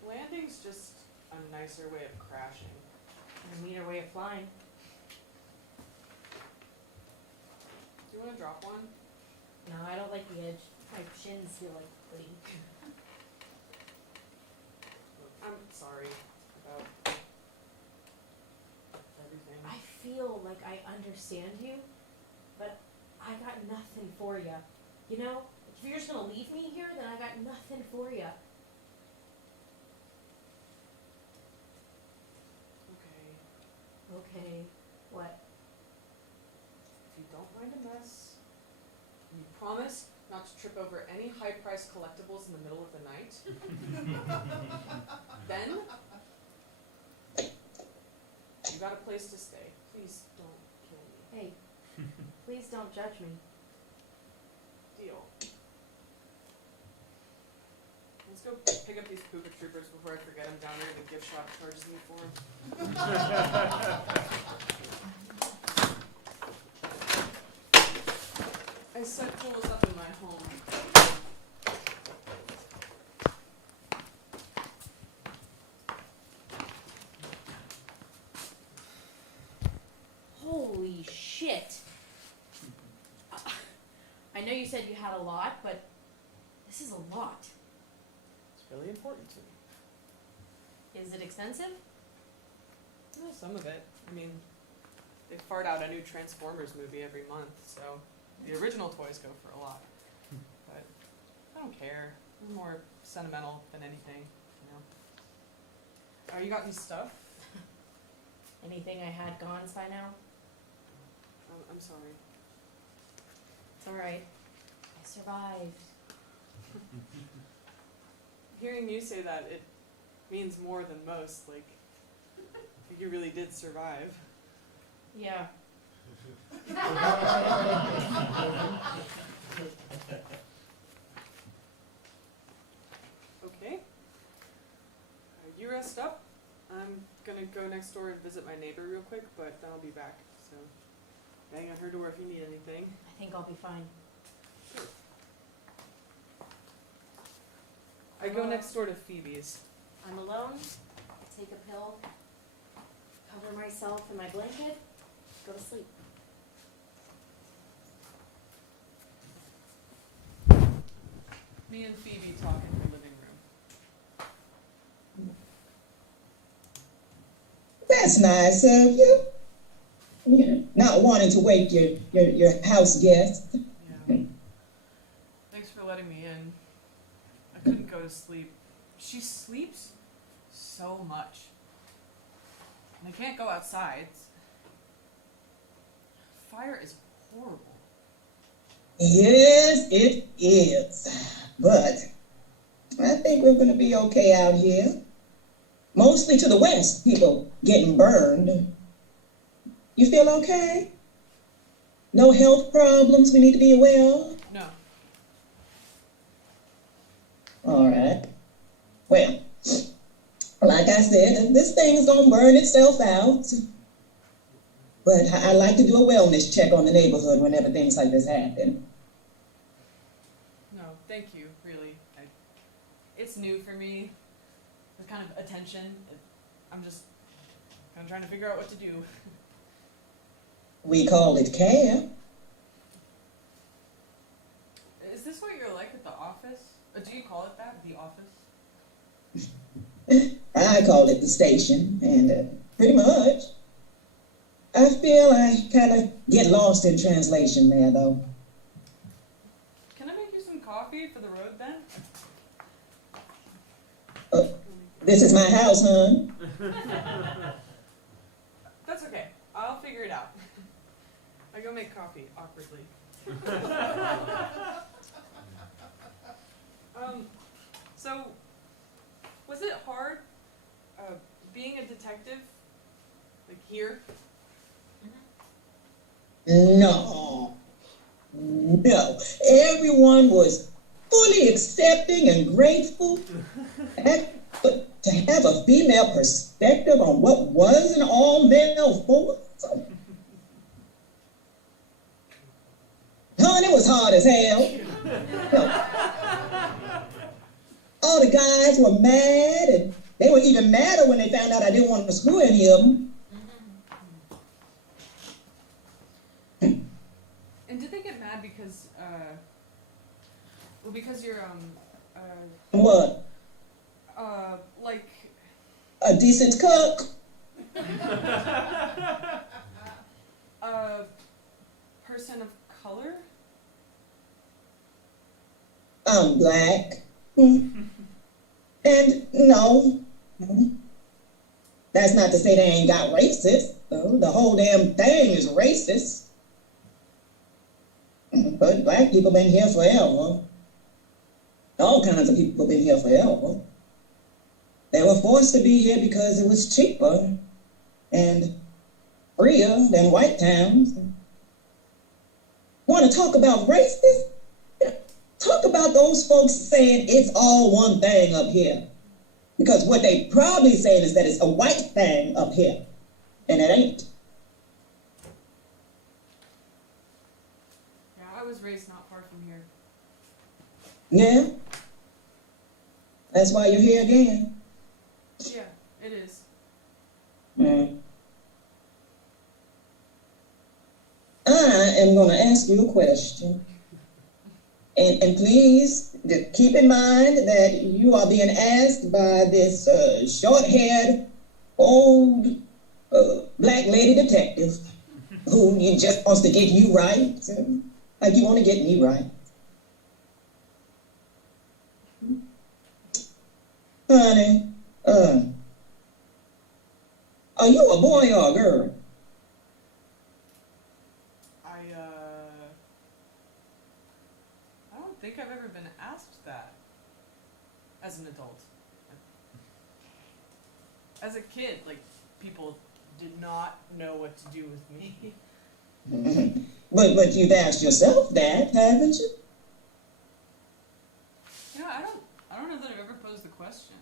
landing's just a nicer way of crashing. And a meaner way of flying. Do you want to drop one? No, I don't like the edge. My shins feel like bleeding. I'm sorry about everything. I feel like I understand you, but I got nothing for you. You know, if you're just gonna leave me here, then I got nothing for you. Okay. Okay, what? If you don't mind a mess, you promise not to trip over any high-priced collectibles in the middle of the night. Then you got a place to stay. Please don't kill me. Hey, please don't judge me. Deal. Let's go pick up these Puka Troopers before I forget them down there. The gift shop charges me for them. I set tools up in my home. Holy shit. I know you said you had a lot, but this is a lot. It's really important to me. Is it expensive? Yeah, some of it. I mean, they fart out a new Transformers movie every month, so the original toys go for a lot. But I don't care. I'm more sentimental than anything, you know. Oh, you got any stuff? Anything I had gone's by now? I'm sorry. It's alright. I survived. Hearing you say that, it means more than most. Like you really did survive. Yeah. Okay. You rest up. I'm gonna go next door and visit my neighbor real quick, but then I'll be back. So bang on her door if you need anything. I think I'll be fine. Sure. I go next door to Phoebe's. I'm alone. I take a pill. Cover myself in my blanket. Go to sleep. Me and Phoebe talk in her living room. That's nice of you. You know, not wanting to wake your house guest. Yeah. Thanks for letting me in. I couldn't go to sleep. She sleeps so much. And I can't go outside. Fire is horrible. Yes, it is. But I think we're going to be okay out here. Mostly to the west, people getting burned. You feel okay? No health problems we need to be aware of? No. All right. Well, like I said, this thing's going to burn itself out. But I like to do a wellness check on the neighborhood whenever things like this happen. No, thank you, really. It's new for me. The kind of attention. I'm just kind of trying to figure out what to do. We call it care. Is this what you're like at the office? Or do you call it that, the office? I call it the station, and pretty much. I feel I kind of get lost in translation there, though. Can I make you some coffee for the road then? This is my house, hon. That's okay. I'll figure it out. I go make coffee, awkwardly. So, was it hard being a detective, like here? No. Everyone was fully accepting and grateful. But to have a female perspective on what was an all-male force, honey, it was hard as hell. All the guys were mad, and they were even madder when they found out I didn't want to screw any of them. And did they get mad because, because you're, What? like... A decent cook? A person of color? I'm black. And no. That's not to say they ain't got racist. The whole damn thing is racist. But black people been here forever. All kinds of people been here forever. They were forced to be here because it was cheaper and freer than white towns. Want to talk about racist? Talk about those folks saying it's all one thing up here. Because what they probably saying is that it's a white thing up here. And it ain't. Yeah, I was raised not far from here. Yeah? That's why you're here again. Yeah, it is. I am going to ask you a question. And please keep in mind that you are being asked by this short-haired, old, black lady detective who just wants to get you right. Like you want to get me right. Honey, are you a boy or a girl? I don't think I've ever been asked that as an adult. As a kid, like, people did not know what to do with me. But you've asked yourself that, haven't you? Yeah, I don't know that I've ever posed the question.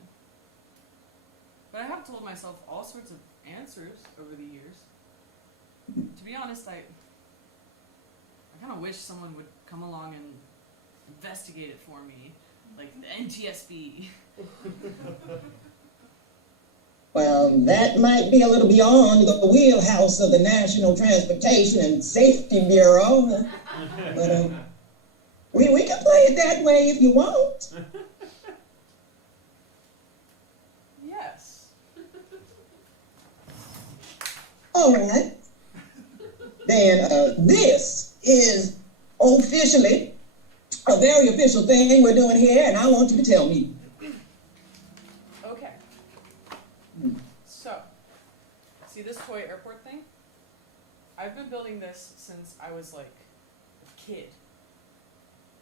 But I have told myself all sorts of answers over the years. To be honest, I kind of wish someone would come along and investigate it for me, like the NTSB. Well, that might be a little beyond the wheelhouse of the National Transportation and Safety Bureau. But we can play it that way if you want. Yes. All right. Then this is officially a very official thing we're doing here, and I want you to tell me. Okay. So, see this toy airport thing? I've been building this since I was like a kid.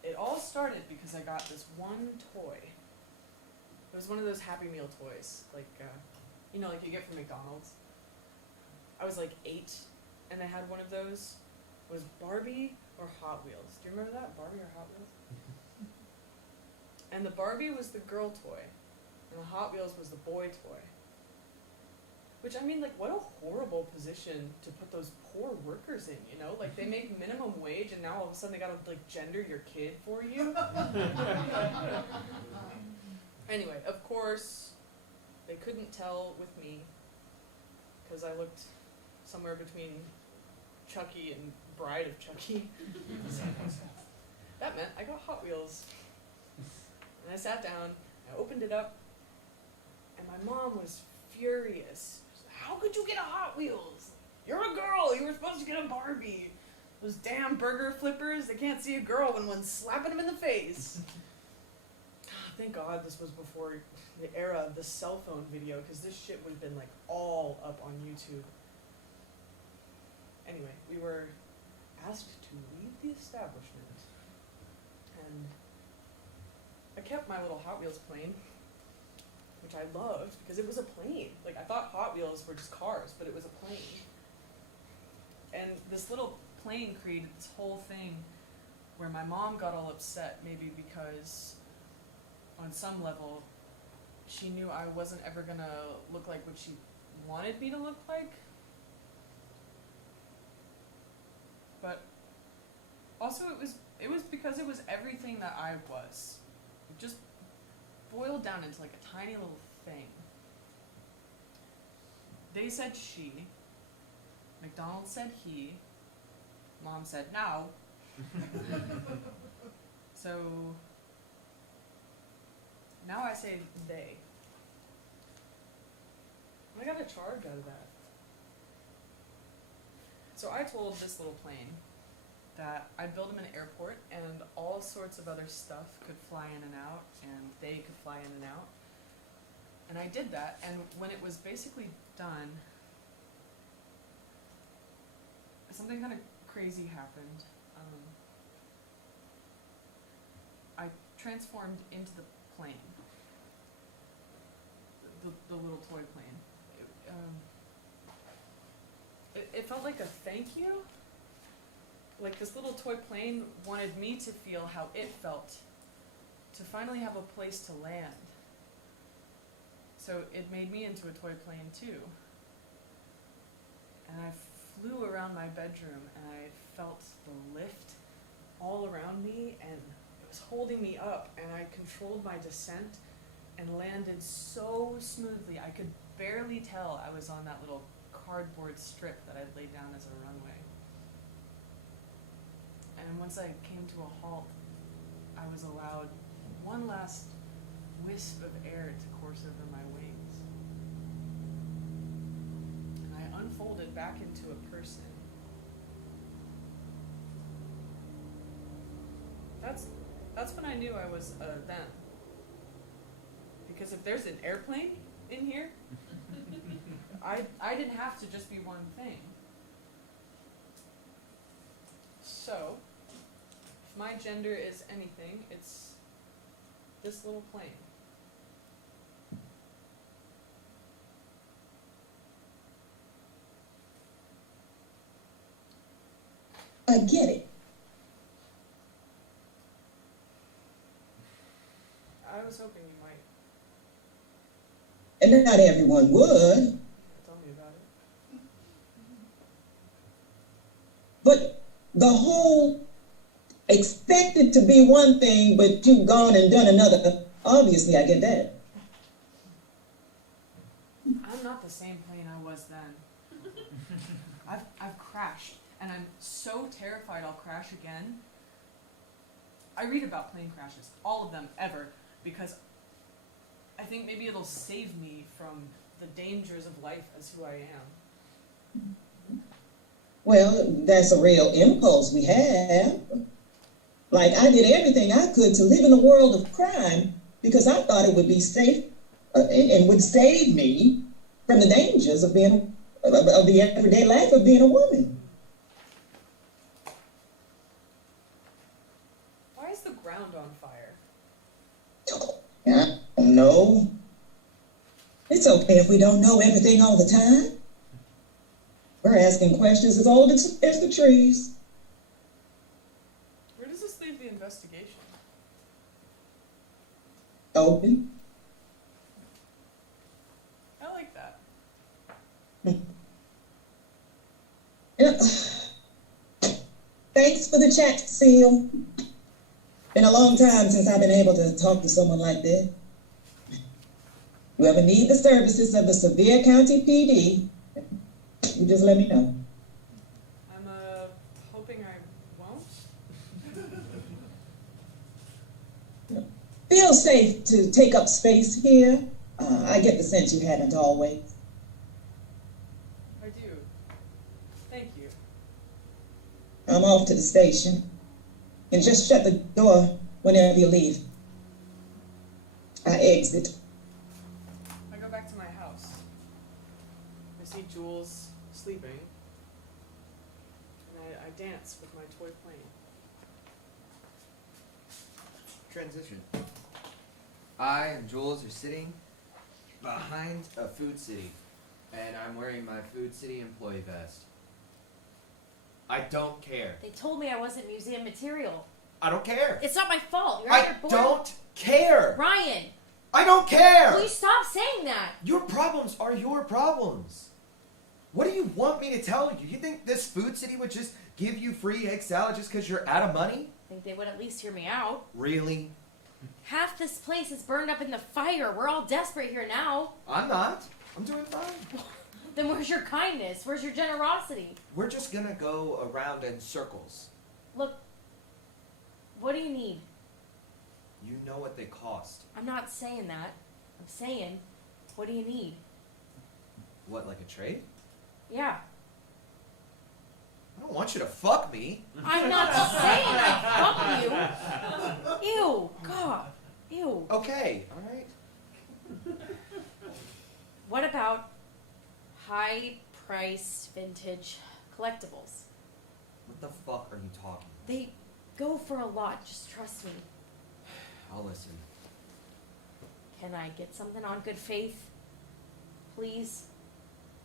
It all started because I got this one toy. It was one of those Happy Meal toys, like, like you get from McDonald's. I was like 8, and I had one of those. It was Barbie or Hot Wheels. Do you remember that? Barbie or Hot Wheels? And the Barbie was the girl toy, and the Hot Wheels was the boy toy. Which, I mean, like, what a horrible position to put those poor workers in, you know? Like, they make minimum wage, and now all of a sudden they gotta, like, gender your kid for you? Anyway, of course, they couldn't tell with me, because I looked somewhere between Chucky and Bride of Chucky. That meant I got Hot Wheels. And I sat down, I opened it up, and my mom was furious. How could you get a Hot Wheels? You're a girl, you were supposed to get a Barbie. Those damn burger flippers, they can't see a girl when one's slapping them in the face. Thank God this was before the era of the cell phone video, because this shit would have been like all up on YouTube. Anyway, we were asked to leave the establishment, and I kept my little Hot Wheels plane, which I loved because it was a plane. Like, I thought Hot Wheels were just cars, but it was a plane. And this little plane created this whole thing where my mom got all upset, maybe because on some level she knew I wasn't ever gonna look like what she wanted me to look like. But also it was because it was everything that I was. It just boiled down into like a tiny little thing. They said she, McDonald said he, Mom said now. So now I say they. I got a charge out of that. So I told this little plane that I'd build him an airport and all sorts of other stuff could fly in and out and they could fly in and out. And I did that, and when it was basically done, something kind of crazy happened. I transformed into the plane, the little toy plane. It felt like a thank you. Like this little toy plane wanted me to feel how it felt, to finally have a place to land. So it made me into a toy plane too. And I flew around my bedroom and I felt the lift all around me and it was holding me up, and I controlled my descent and landed so smoothly I could barely tell I was on that little cardboard strip that I'd laid down as a runway. And once I came to a halt, I was allowed one last wisp of air to course over my wings. And I unfolded back into a person. That's when I knew I was them. Because if there's an airplane in here, I didn't have to just be one thing. So, if my gender is anything, it's this little plane. I get it. I was hoping you might. And not everyone would. Tell me about it. But the whole expected to be one thing, but you've gone and done another, obviously I get that. I'm not the same plane I was then. I've crashed, and I'm so terrified I'll crash again. I read about plane crashes, all of them, ever, because I think maybe it'll save me from the dangers of life as who I am. Well, that's a real impulse we have. Like, I did everything I could to live in a world of crime because I thought it would be safe and would save me from the dangers of being of the everyday life of being a woman. Why is the ground on fire? I don't know. It's okay if we don't know everything all the time. We're asking questions as old as the trees. Where does this leave the investigation? Open. I like that. Yeah. Thanks for the chat, Seal. Been a long time since I've been able to talk to someone like this. You ever need the services of the Sevier County PD, you just let me know. I'm hoping I won't. Feel safe to take up space here. I get the sense you haven't always. I do. Thank you. I'm off to the station. And just shut the door whenever you leave. I exit. I go back to my house. I see Jules sleeping. And I dance with my toy plane. Transition. I and Jules are sitting behind a Food City, and I'm wearing my Food City employee vest. I don't care. They told me I wasn't museum material. I don't care. It's not my fault. You're I either born... don't care. Ryan, I don't care. please stop saying that. Your problems are your problems. What do you want me to tell you? You think this food city would just give you free egg salad just because you're out of money? I think they would at least hear me out. Really? Half this place is burned up in the fire. We're all desperate here now. I'm not. I'm doing fine. Then where's your kindness? Where's your generosity? We're just gonna go around in circles. Look, what do you need? You know what they cost. I'm not saying that. I'm saying, what do you need? What, like a trade? Yeah. I don't want you to fuck me. I'm not saying I fuck you. Ew, God. Ew. Okay, alright. What about high-priced vintage collectibles? What the fuck are you talking about? They go for a lot, just trust me. I'll listen. Can I get something on good faith? Please?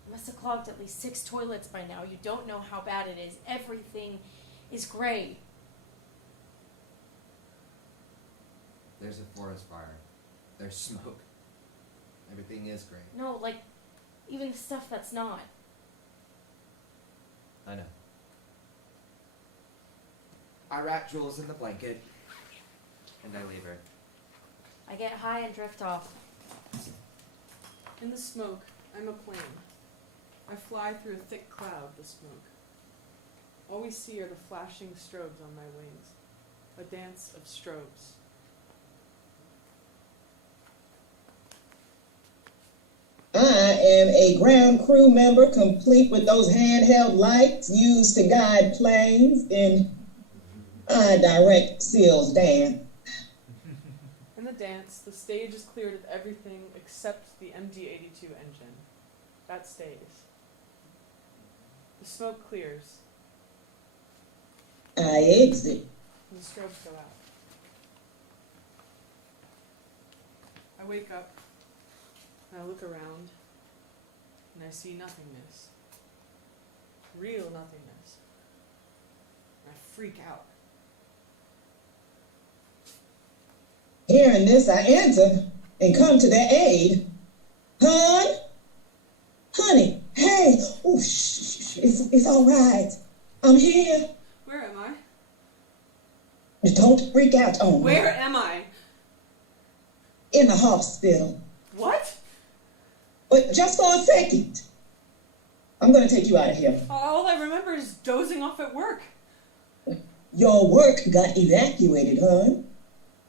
I must have clogged at least 6 toilets by now. You don't know how bad it is. Everything is gray. There's a forest fire. There's smoke. Everything is great. No, like, even stuff that's not. I know. I wrap Jules in the blanket, and I leave her. I get high and drift off. In the smoke, I'm a plane. I fly through a thick cloud of the smoke. All we see are the flashing strobes on my wings. A dance of strobes. I am a ground crew member complete with those handheld lights used to guide planes, and I direct Seals Dam. In the dance, the stage is cleared of everything except the MD-82 engine. That stays. The smoke clears, I exit. and the strobes go out. I wake up, and I look around, and I see nothingness. Real nothingness. And I freak out. Hearing this, I answer and come to their aid. Hun? Honey, hey. Oh, shh, it's all right. I'm here. Where am I? Don't freak out on me. Where am I? In the hospital. What? But just for a second. I'm going to take you out of here. All I remember is dozing off at work. Your work got evacuated, hun.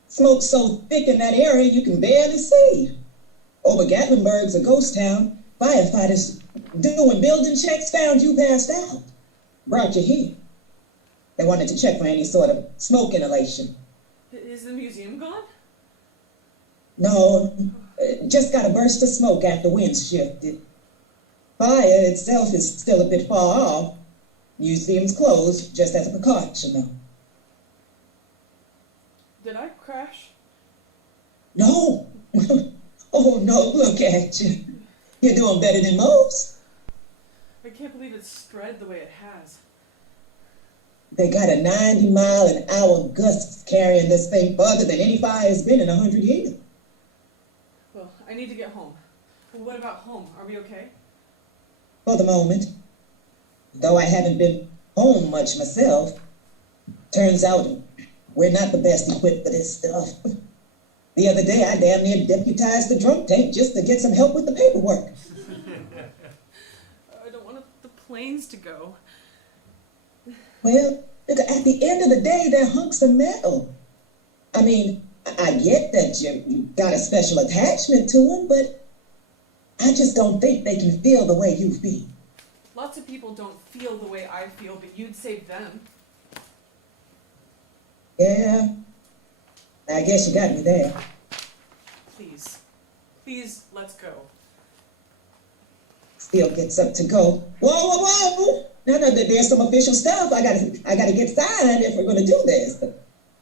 Smoke so thick in that area you can barely see. Over Gatlinburg's a ghost town. Firefighters doing building checks found you passed out. Brought you here. They wanted to check for any sort of smoke inhalation. Is the museum gone? No, just got a burst of smoke after winds shifted. Fire itself is still a bit far off. Museum's closed just as a precaution, though. Did I crash? No. Oh, no, look at you. You're doing better than most. I can't believe it's spread the way it has. They got a 90-mile-an-hour gust carrying this thing further than any fire has been in 100 years. Well, I need to get home. Well, what about home? Are we okay? For the moment. Though I haven't been home much myself. Turns out we're not the best equipped for this stuff. The other day, I damn near deputized the drunk tank just to get some help with the paperwork. I don't want the planes to go. Well, look, at the end of the day, they're hunks of metal. I mean, I get that you got a special attachment to them, but I just don't think they can feel the way you feel. Lots of people don't feel the way I feel, but you'd save them. Yeah, I guess you got me there. Please. Please, let's go. Still gets up to go. Whoa. No, there's some official stuff. I gotta get signed if we're gonna do this.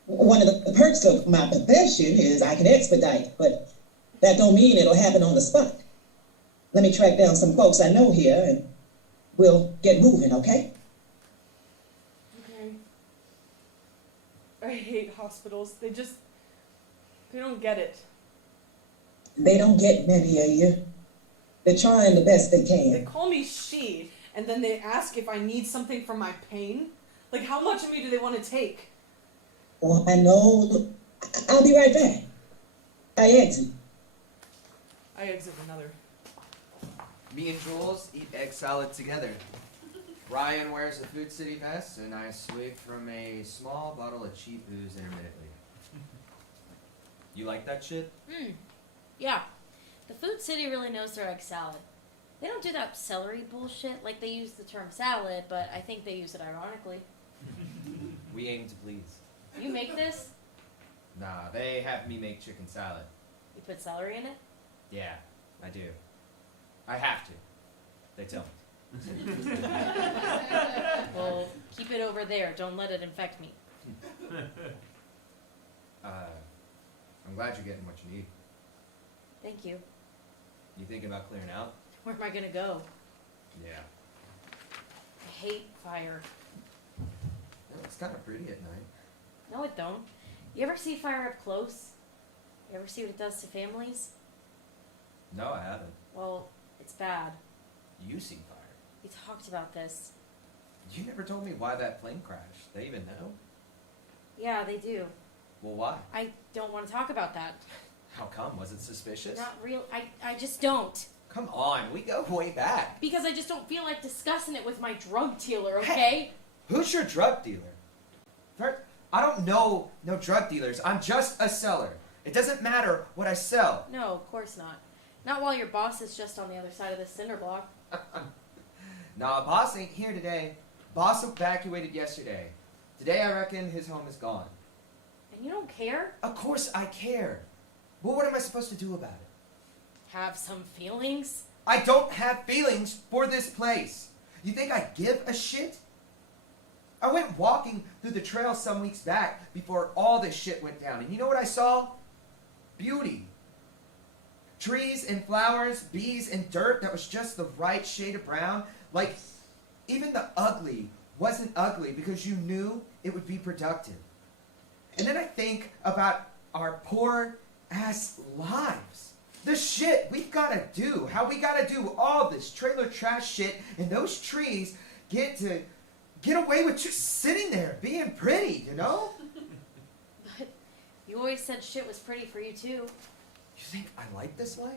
One of the perks of my profession is I can expedite, but that don't mean it'll happen on the spot. Let me track down some folks I know here, and we'll get moving, okay? Okay. I I hate hospitals. They don't get it. They don't get many of you. They're trying the best they They can. call me she, and then they ask if I need something for my pain. Like, how much of me do they want to take? Well, I know. I'll be right back. I exit. I exit another. Me and Jules eat egg salad together. Ryan wears a Food City vest, and I swig from a small bottle of cheap booze intermittently. You like that shit? Yeah. The Food City really knows their egg salad. They don't do that celery bullshit. Like, they use the term salad, but I think they use it ironically. We aim to please. You make this? Nah, they have me make chicken salad. You put celery in it? Yeah, I do. I have to. They tell me. Well, keep it over there. Don't let it infect me. I'm glad you're getting what you need. Thank you. You thinking about clearing out? Where am I gonna go? Yeah. I hate fire. It's kind of pretty at night. No, it don't. You ever see fire up close? You ever see what it does to families? No, I haven't. Well, it's bad. You see fire. We talked about this. You never told me why that plane crashed. They even know? Yeah, they do. Well, why? I don't want to talk about that. How come? Was it suspicious? Not real. I just don't. Come on, we go way back. Because I just don't feel like discussing it with my drug dealer, okay? Who's your drug dealer? First, I don't know no drug dealers. I'm just a seller. It doesn't matter what I sell. No, of course not. Not while your boss is just on the other side of the cinder block. Nah, boss ain't here today. Boss evacuated yesterday. Today I reckon his home is gone. And you don't care? Of course I care. Well, what am I supposed to do about it? Have some feelings? I don't have feelings for this place. You think I give a shit? I went walking through the trail some weeks back before all this shit went down. And you know what I saw? Beauty. Trees and flowers, bees and dirt that was just the right shade of brown. Like, even the ugly wasn't ugly because you knew it would be productive. And then I think about our poor ass lives. The shit we gotta do. How we gotta do all this trailer trash shit, and those trees get away with just sitting there being pretty, you know? But you always said shit was pretty for you too. You think I like this life?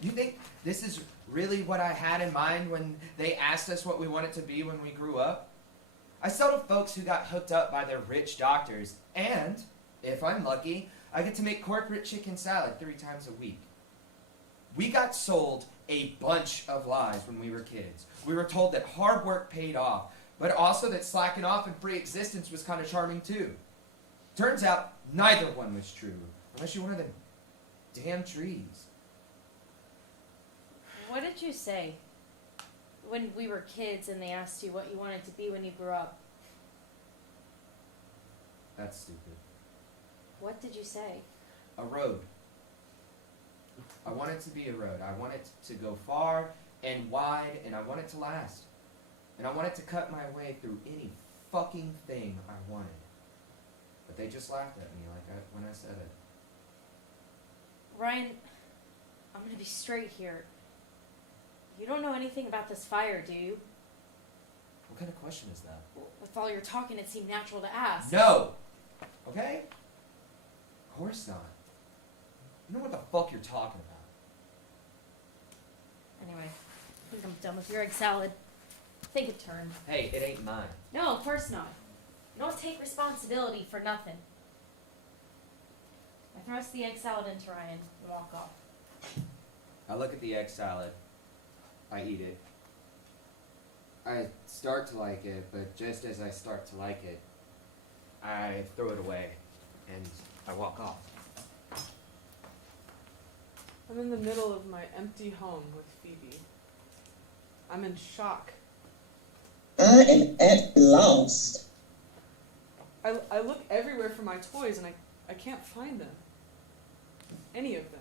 You think this is really what I had in mind when they asked us what we wanted to be when we grew up? I sell to folks who got hooked up by their rich doctors, and, if I'm lucky, I get to make corporate chicken salad 3 times a week. We got sold a bunch of lies when we were kids. We were told that hard work paid off, but also that slacking off and free existence was kind of charming too. Turns out neither one was true, unless you're one of them damn trees. What did you say when we were kids and they asked you what you wanted to be when you grew up? That's stupid. What did you say? A road. I want it to be a road. I want it to go far and wide, and I want it to last. And I want it to cut my way through any fucking thing I wanted. But they just laughed at me when I said it. Ryan, I'm gonna be straight here. You don't know anything about this fire, do you? What kind of question is that? With all your talking, it seemed natural to ask. No! Okay? Of course not. You know what the fuck you're talking about. Anyway, I think I'm done with your egg salad. Take a turn. Hey, it ain't mine. No, of course not. You don't take responsibility for nothing. I thrust the egg salad into Ryan and walk off. I look at the egg salad. I eat it. I start to like it, but just as I start to like it, I throw it away and I walk off. I'm in the middle of my empty home with Phoebe. I'm in shock. I am at lost. I look everywhere for my toys and I can't find them. Any of them.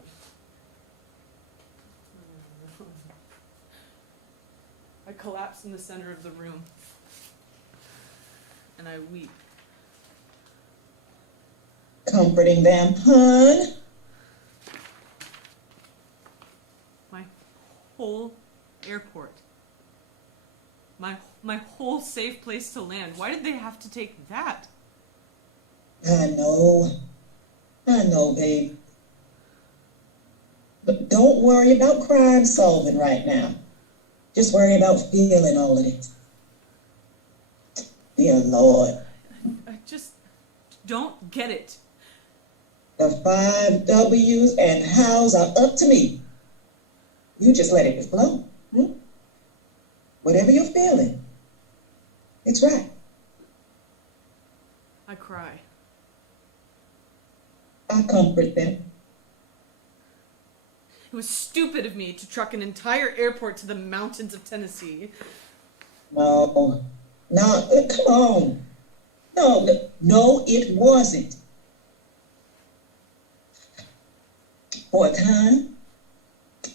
I collapse in the center of the room. And I weep. comforting them, hun. My whole airport. My whole safe place to land. Why did they have to take that? I know, babe. But don't worry about crime solving right now. Just worry about feeling all of it. Dear Lord. I just don't get it. The 5 W's and hows are up to me. You just let it flow. Whatever you're feeling, it's right. I cry. I comfort them. It was stupid of me to truck an entire airport to the mountains of Tennessee. No, come on. No, it wasn't. For a time,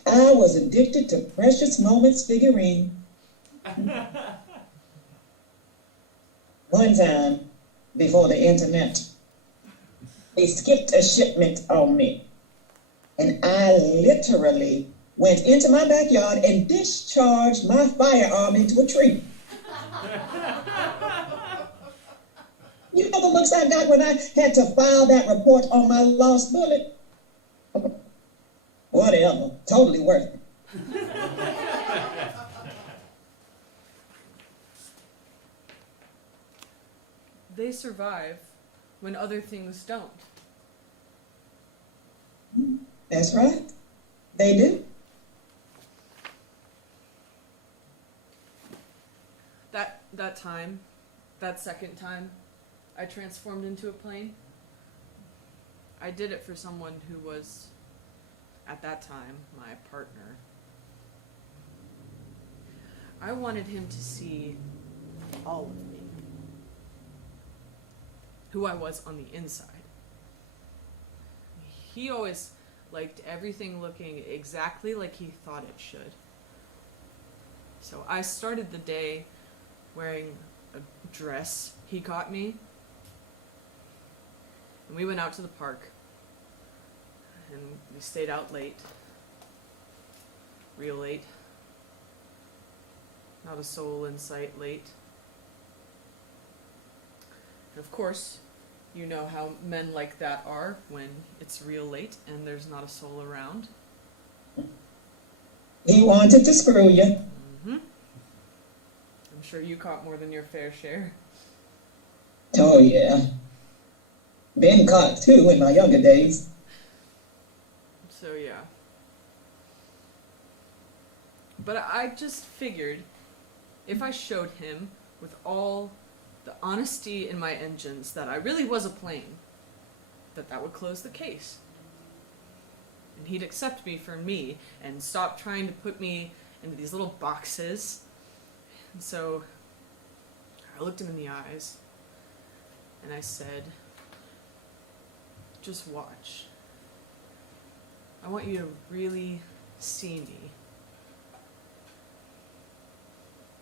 I was addicted to Precious Moments figurine. One time, before the internet, they skipped a shipment on me. And I literally went into my backyard and discharged my firearm into a tree. You know the looks I got when I had to file that report on my lost bullet? Whatever, totally worth it. They survive when other things don't. That's right. They do. That second time, I transformed into a plane. I did it for someone who was, at that time, my partner. I wanted him to see all of me. Who I was on the inside. He always liked everything looking exactly like he thought it should. So I started the day wearing a dress he got me. And we went out to the park. And we stayed out late. Real late. Not a soul in sight late. And of course, you know how men like that are when it's real late and there's not a soul around. He wanted to screw you. Mm-hmm. I'm sure you caught more than your fair share. Oh, yeah. Been caught, too, in my younger days. So, yeah. But I just figured if I showed him with all the honesty in my engines that I really was a plane, that would close the case. And he'd accept me for me and stop trying to put me into these little boxes. And so I looked him in the eyes and I said, just watch. I want you to really see me.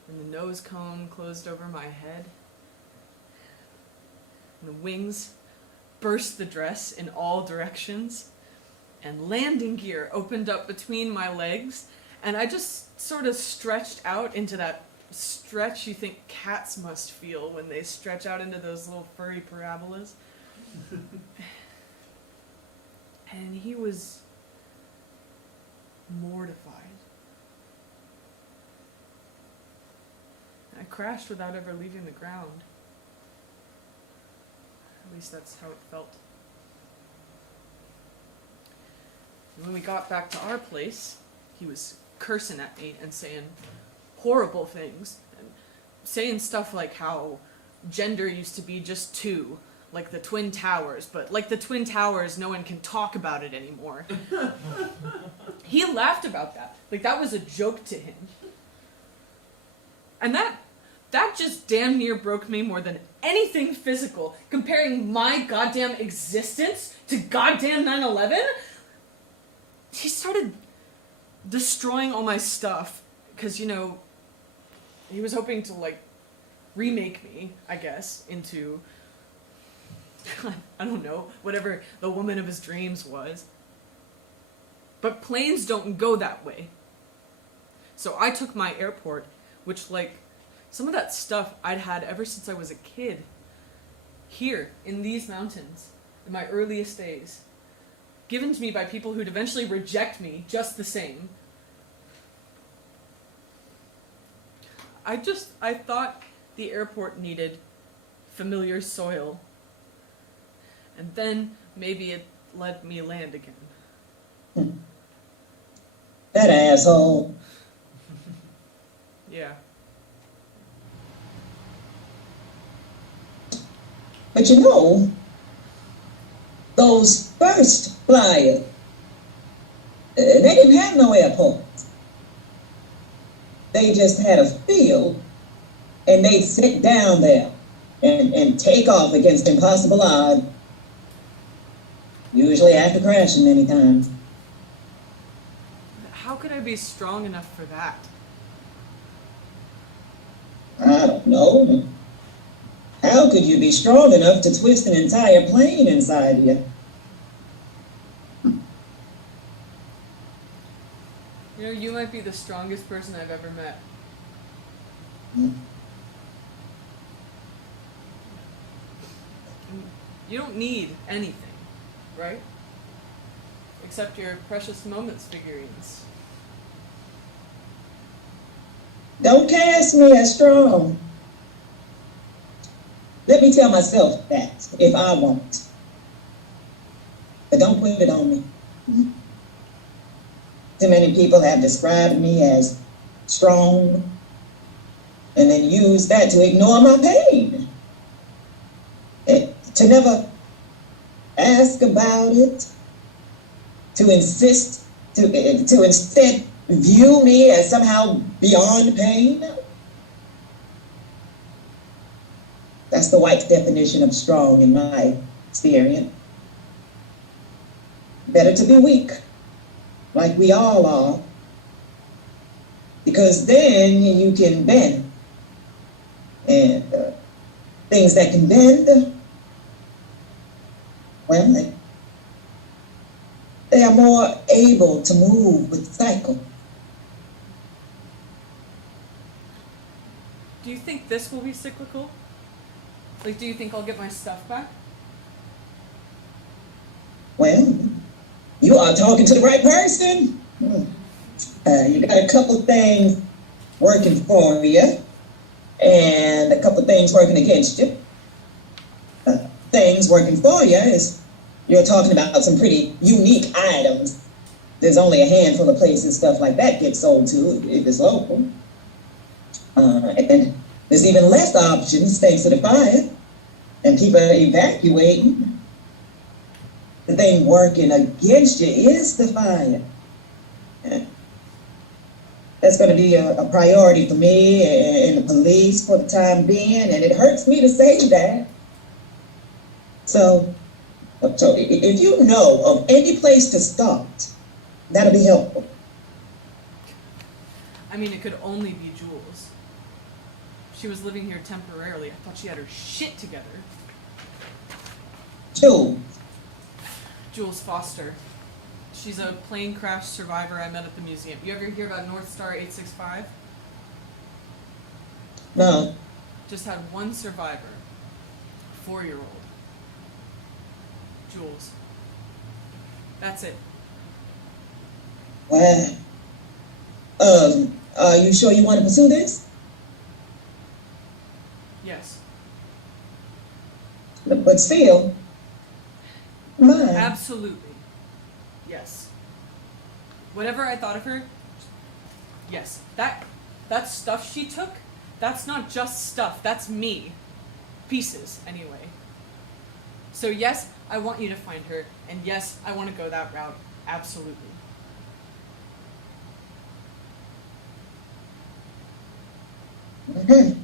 And the nose cone closed over my head. And the wings burst the dress in all directions. And landing gear opened up between my legs. And I just sort of stretched out into that stretch you think cats must feel when they stretch out into those little furry parabolas. And he was mortified. I crashed without ever leaving the ground. At least that's how it felt. And when we got back to our place, he was cursing at me and saying horrible things. And saying stuff like how gender used to be just two, like the Twin Towers, but like the Twin Towers, no one can talk about it anymore. He laughed about that. Like that was a joke to him. And that just damn near broke me more than anything physical. Comparing my goddamn existence to goddamn 9/11. He started destroying all my stuff. Because, you know, he was hoping to, like, remake me, I guess, into I don't know, whatever the woman of his dreams was. But planes don't go that way. So I took my airport, which, like, some of that stuff I'd had ever since I was a kid, here, in these mountains, in my earliest days, given to me by people who'd eventually reject me just the same. I thought the airport needed familiar soil. And then maybe it let me land again. That asshole. Yeah. But you know, those first flyers, they didn't have no airport. They just had a field, and they'd sit down there and take off against impossible odds, usually after crashing many times. How could I be strong enough for that? I don't know. How could you be strong enough to twist an entire plane inside you? You know, you might be the strongest person I've ever met. You don't need anything, right? Except your precious moments figurines. Don't cast me as strong. Let me tell myself that, if I want. But don't put it on me. Too many people have described me as strong, and then use that to ignore my pain. To never ask about it, to insist, to instead view me as somehow beyond pain. That's the white definition of strong in my experience. Better to be weak, like we all are, because then you can bend. And things that can bend, well, they are more able to move with the cycle. Do you think this will be cyclical? Like, do you think I'll get my stuff back? Well, you are talking to the right person. You got a couple things working for you, and a couple things working against you. Things working for you is you're talking about some pretty unique items. There's only a handful of places stuff like that gets sold to if it's local. And there's even less options thanks to the fire, and people are evacuating. The thing working against you is the fire. That's going to be a priority for me and the police for the time being, and it hurts me to say that. So if you know of any place to start, that'll be helpful. I mean, it could only be Jules. She was living here temporarily. I thought she had her shit together. Jules Foster. She's a plane crash survivor I met at the museum. You ever hear about North Star 865? No. Just had one survivor. A 4-year-old. Jules. That's it. Wow. Are you sure you want to pursue this? Yes. But still, Absolutely. Yes. Whatever I thought of her, yes. That stuff she took, that's not just stuff, that's me. Pieces, anyway. So yes, I want you to find her, and yes, I want to go that route. Absolutely. Okay.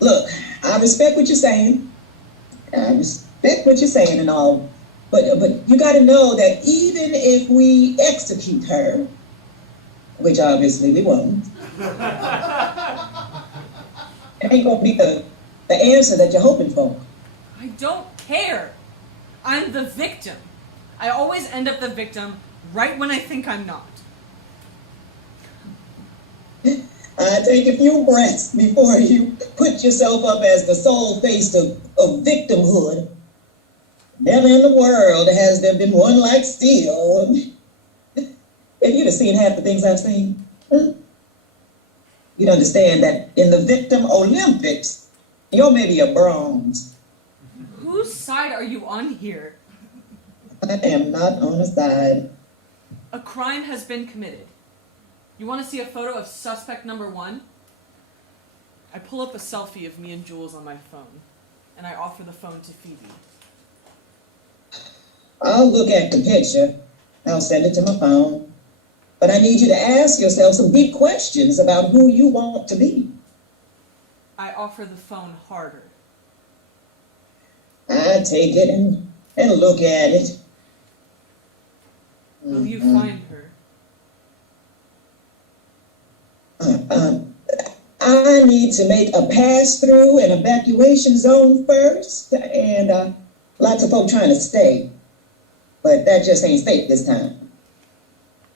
Look, I respect what you're saying. I respect what you're saying and all. But you got to know that even if we execute her, which obviously we won't, it ain't going to be the answer that you're hoping for. I don't care. I'm the victim. I always end up the victim right when I think I'm not. Take a few breaths before you put yourself up as the sole face of victimhood. Never in the world has there been one like Steele. If you'd have seen half the things I've seen, you'd understand that in the victim Olympics, you're maybe a bronze. Whose side are you on here? I am not on a side. A crime has been committed. You want to see a photo of suspect number 1? I pull up a selfie of me and Jules on my phone, and I offer the phone to Phoebe. I'll look at the picture. I'll send it to my phone. But I need you to ask yourself some deep questions about who you want to be. I offer the phone harder. I take it and look at it. Will you find her? I need to make a pass-through and evacuation zone first, and lots of folk trying to stay. But that just ain't safe this time.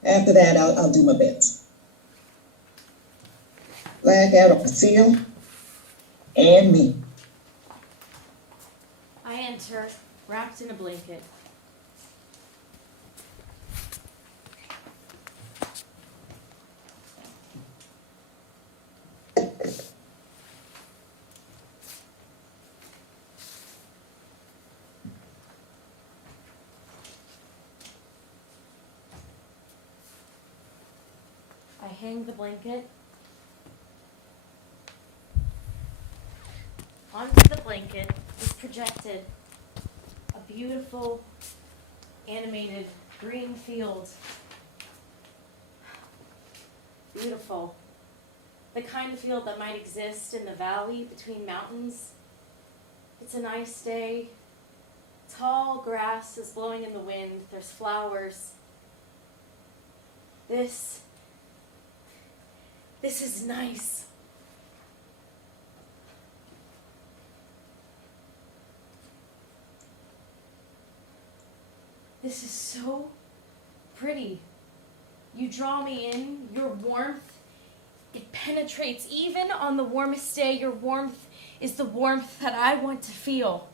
After that, I'll do my best. Blackout on Seal and me. I enter, wrapped in a blanket. I hang the blanket. Onto the blanket is projected a beautiful, animated green field. Beautiful. The kind of field that might exist in the valley between mountains. It's a nice day. Tall grass is blowing in the wind. There's flowers. This is nice. This is so pretty. You draw me in, your warmth, it penetrates even on the warmest day. Your warmth is the warmth that I want to feel.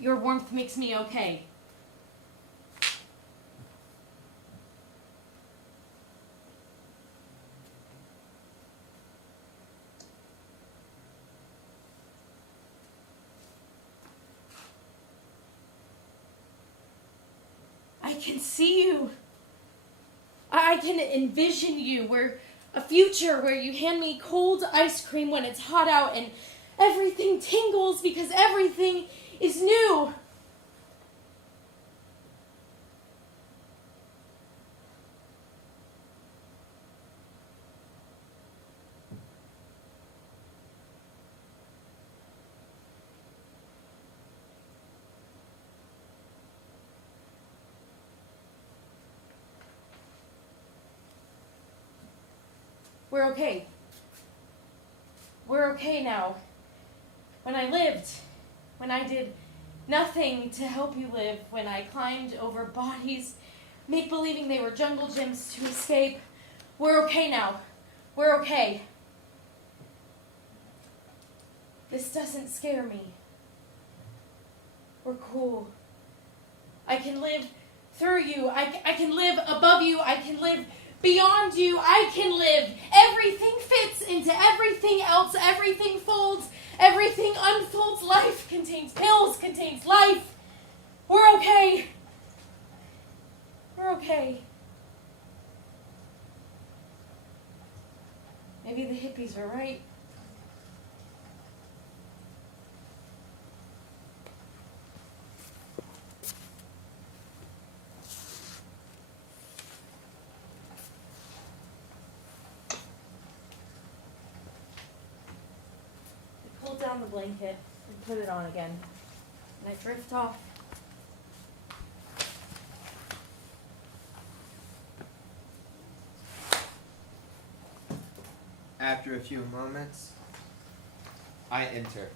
Your warmth makes me okay. I can see you. I can envision you, where a future where you hand me cold ice cream when it's hot out and everything tingles because everything is new. We're okay. We're okay now. When I lived, when I did nothing to help you live, when I climbed over bodies, make-believing they were jungle gyms to escape, we're okay now. We're okay. This doesn't scare me. We're cool. I can live through you. I can live above you. I can live beyond you. I can live. Everything fits into everything else. Everything folds. Everything unfolds. Life contains pills, contains life. We're okay. We're okay. Maybe the hippies were right. Pull down the blanket and put it on again. And I drift off. After a few moments, I enter.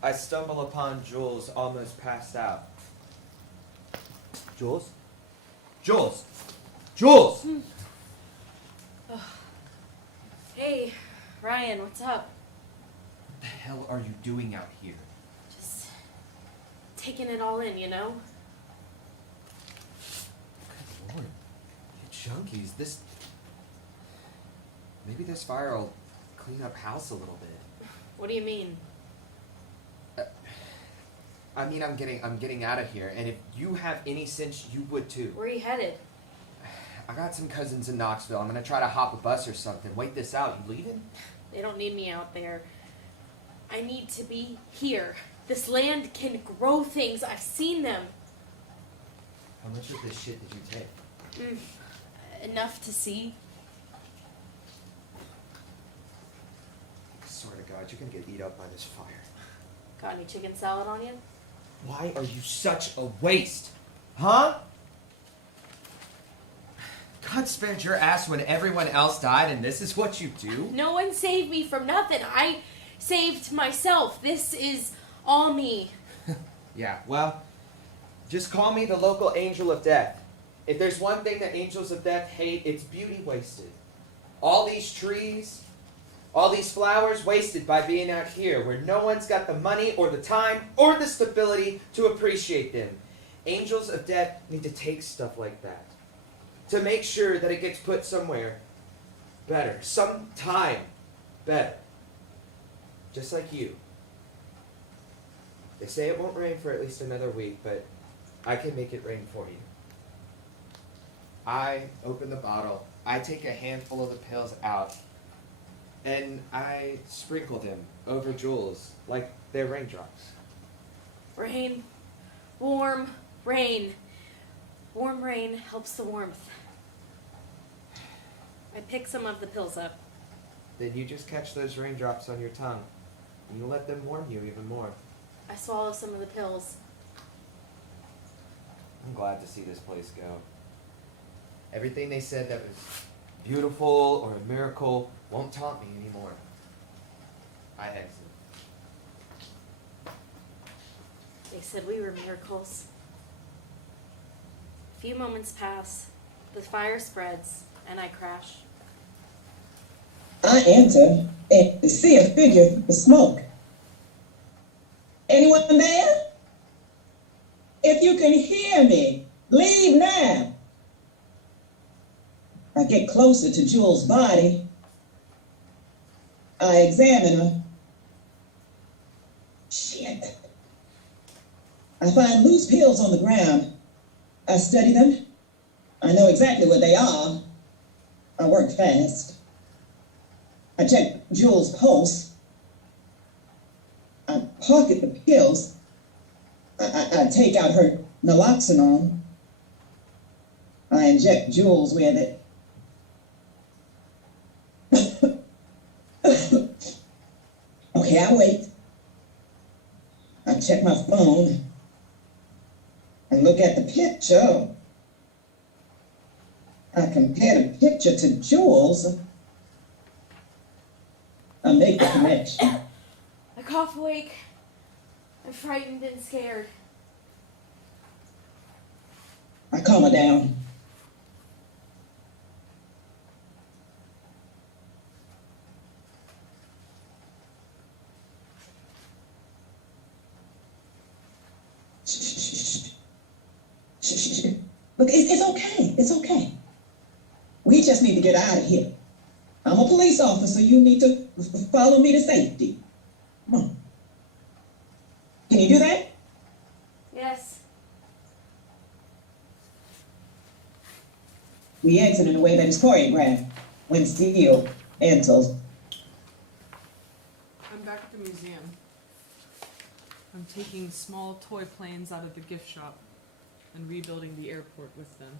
I stumble upon Jules almost passed out. Jules? Jules! Jules! Hey, Ryan, what's up? What the hell are you doing out here? Just taking it all in, you know? Good lord. You junkies, maybe this fire will clean up house a little bit. What do you mean? I mean, I'm getting out of here, and if you have any sense, you would too. Where are you headed? I got some cousins in Knoxville. I'm gonna try to hop a bus or something. Wait this out. You leaving? They don't need me out there. I need to be here. This land can grow things. I've seen them. How much of this shit did you take? Enough to see. I swear to God, you're gonna get eat up by this fire. Got any chicken salad on you? Why are you such a waste? Huh? God spared your ass when everyone else died, and this is what you do? No one saved me from nothing. I saved myself. This is all me. Yeah, well, just call me the local angel of death. If there's one thing that angels of death hate, it's beauty wasted. All these trees, all these flowers wasted by being out here where no one's got the money or the time or the stability to appreciate them. Angels of death need to take stuff like that to make sure that it gets put somewhere better, sometime better. Just like you. They say it won't rain for at least another week, but I can make it rain for you. I open the bottle, I take a handful of the pills out, and I sprinkle them over Jules like they're raindrops. Rain. Warm rain. Warm rain helps the warmth. I pick some of the pills up. Then you just catch those raindrops on your tongue, and you let them warm you even more. I swallow some of the pills. I'm glad to see this place go. Everything they said that was beautiful or a miracle won't taunt me anymore. I exit. They said we were miracles. A few moments pass, the fire spreads, and I crash. I enter and see a figure with smoke. Anyone there? If you can hear me, leave now. I get closer to Jules' body. I examine her. Shit. I find loose pills on the ground. I study them. I know exactly what they are. I work fast. I check Jules' pulse. I pocket the pills. I take out her naloxone. I inject Jules with it. Okay, I wait. I check my phone. I look at the picture. I compare the picture to Jules. I make the connection. I cough awake. I'm frightened and scared. I calm her down. Look, it's okay. It's okay. We just need to get out of here. I'm a police officer. You need to follow me to safety. Come on. Can you do that? Yes. We exit in a way that is choreographed when Steele enters. I'm back at the museum. I'm taking small toy planes out of the gift shop and rebuilding the airport with them.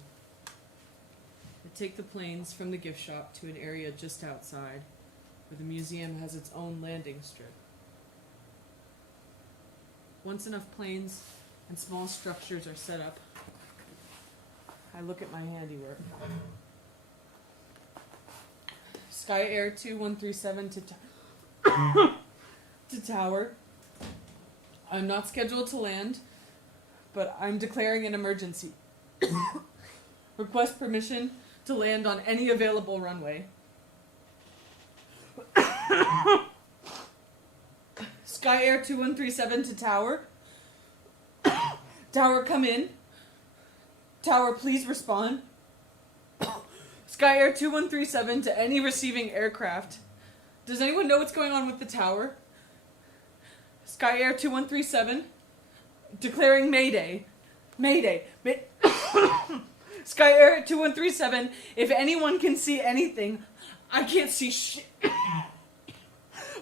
I take the planes from the gift shop to an area just outside, where the museum has its own landing strip. Once enough planes and small structures are set up, I look at my handiwork. Sky Air 2137 to tower. I'm not scheduled to land, but I'm declaring an emergency. Request permission to land on any available runway. Sky Air 2137 to tower. Tower, come in. Tower, please respond. Sky Air 2137 to any receiving aircraft. Does anyone know what's going on with the tower? Sky Air 2137 declaring Mayday. Mayday. Sky Air 2137, if anyone can see anything, I can't see shit.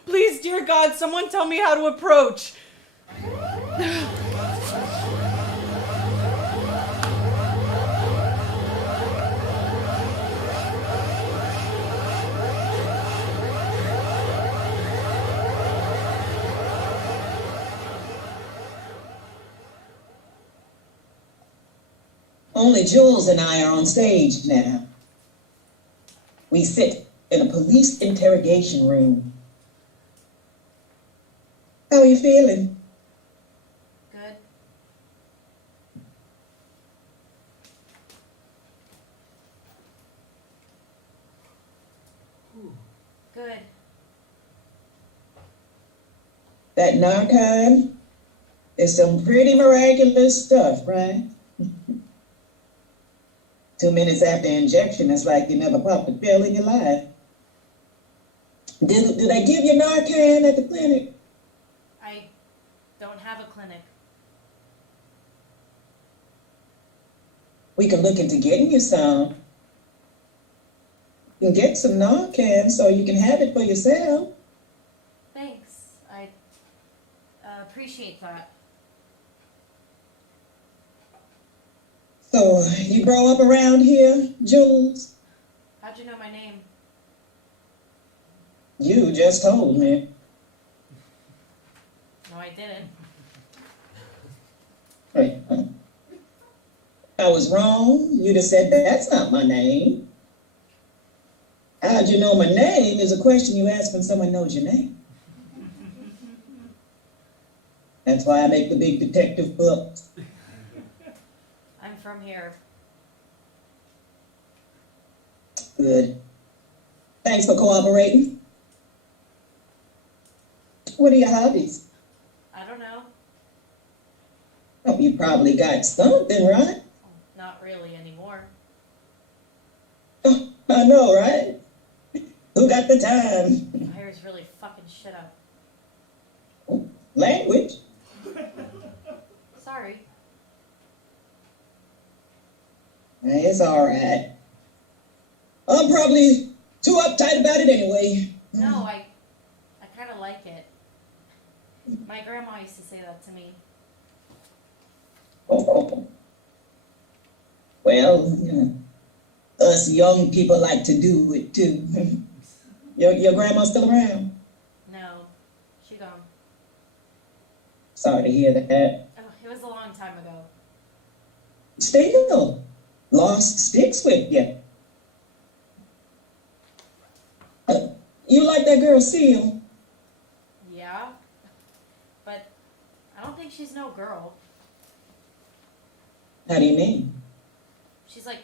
Please, dear God, someone tell me how to approach. Only Jules and I are on stage now. We sit in a police interrogation room. How are you feeling? Good. Good. That Narcan is some pretty miraculous stuff, right? 2 minutes after injection, it's like you never popped a pill in your life. Do they give you Narcan at the clinic? I don't have a clinic. We can look into getting you some. You can get some Narcan so you can have it for yourself. Thanks. I appreciate that. So, you grow up around here, Jules? How'd you know my name? You just told me. No, I didn't. Wait, I was wrong. You'd have said, that's not my name. How'd you know my name is a question you ask when someone knows your name. That's why I make the big detective books. I'm from here. Good. Thanks for cooperating. What are your hobbies? I don't know. Oh, you probably got something, right? Not really anymore. Oh, I know, right? Who got the time? My hair's really fucking shit up. Language? Sorry. It's all right. I'm probably too uptight about it anyway. No, I kind of like it. My grandma used to say that to me. Oh. Well, us young people like to do it too. Your grandma still around? No, she gone. Sorry to hear that. Oh, it was a long time ago. Still, lost sticks with you. You like that girl Seal? Yeah, but I don't think she's no girl. How do you mean? She's like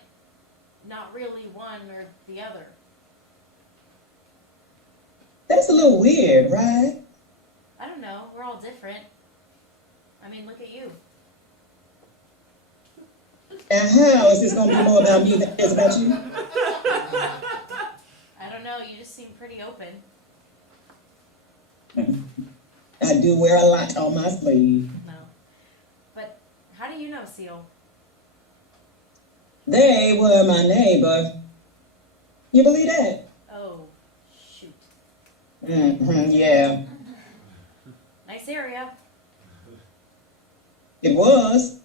not really one or the other. That's a little weird, right? I don't know. We're all different. I mean, look at you. And how is this going to be more about me than it is about you? I don't know. You just seem pretty open. I do wear a lot on my sleeve. No. But how do you know Seal? They were my neighbor. You believe that? Oh, shoot. Yeah. Nice area. It was.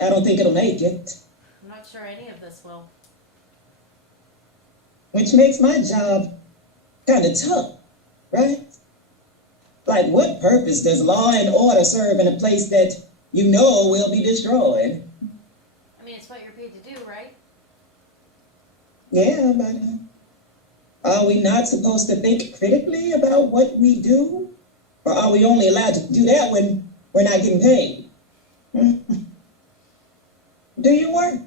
I don't think it'll make it. I'm not sure any of this will. Which makes my job kind of tough, right? Like, what purpose does law and order serve in a place that you know will be destroyed? I mean, it's what you're paid to do, right? Yeah, but Are we not supposed to think critically about what we do? Or are we only allowed to do that when we're not getting paid? Hmm? Do you work?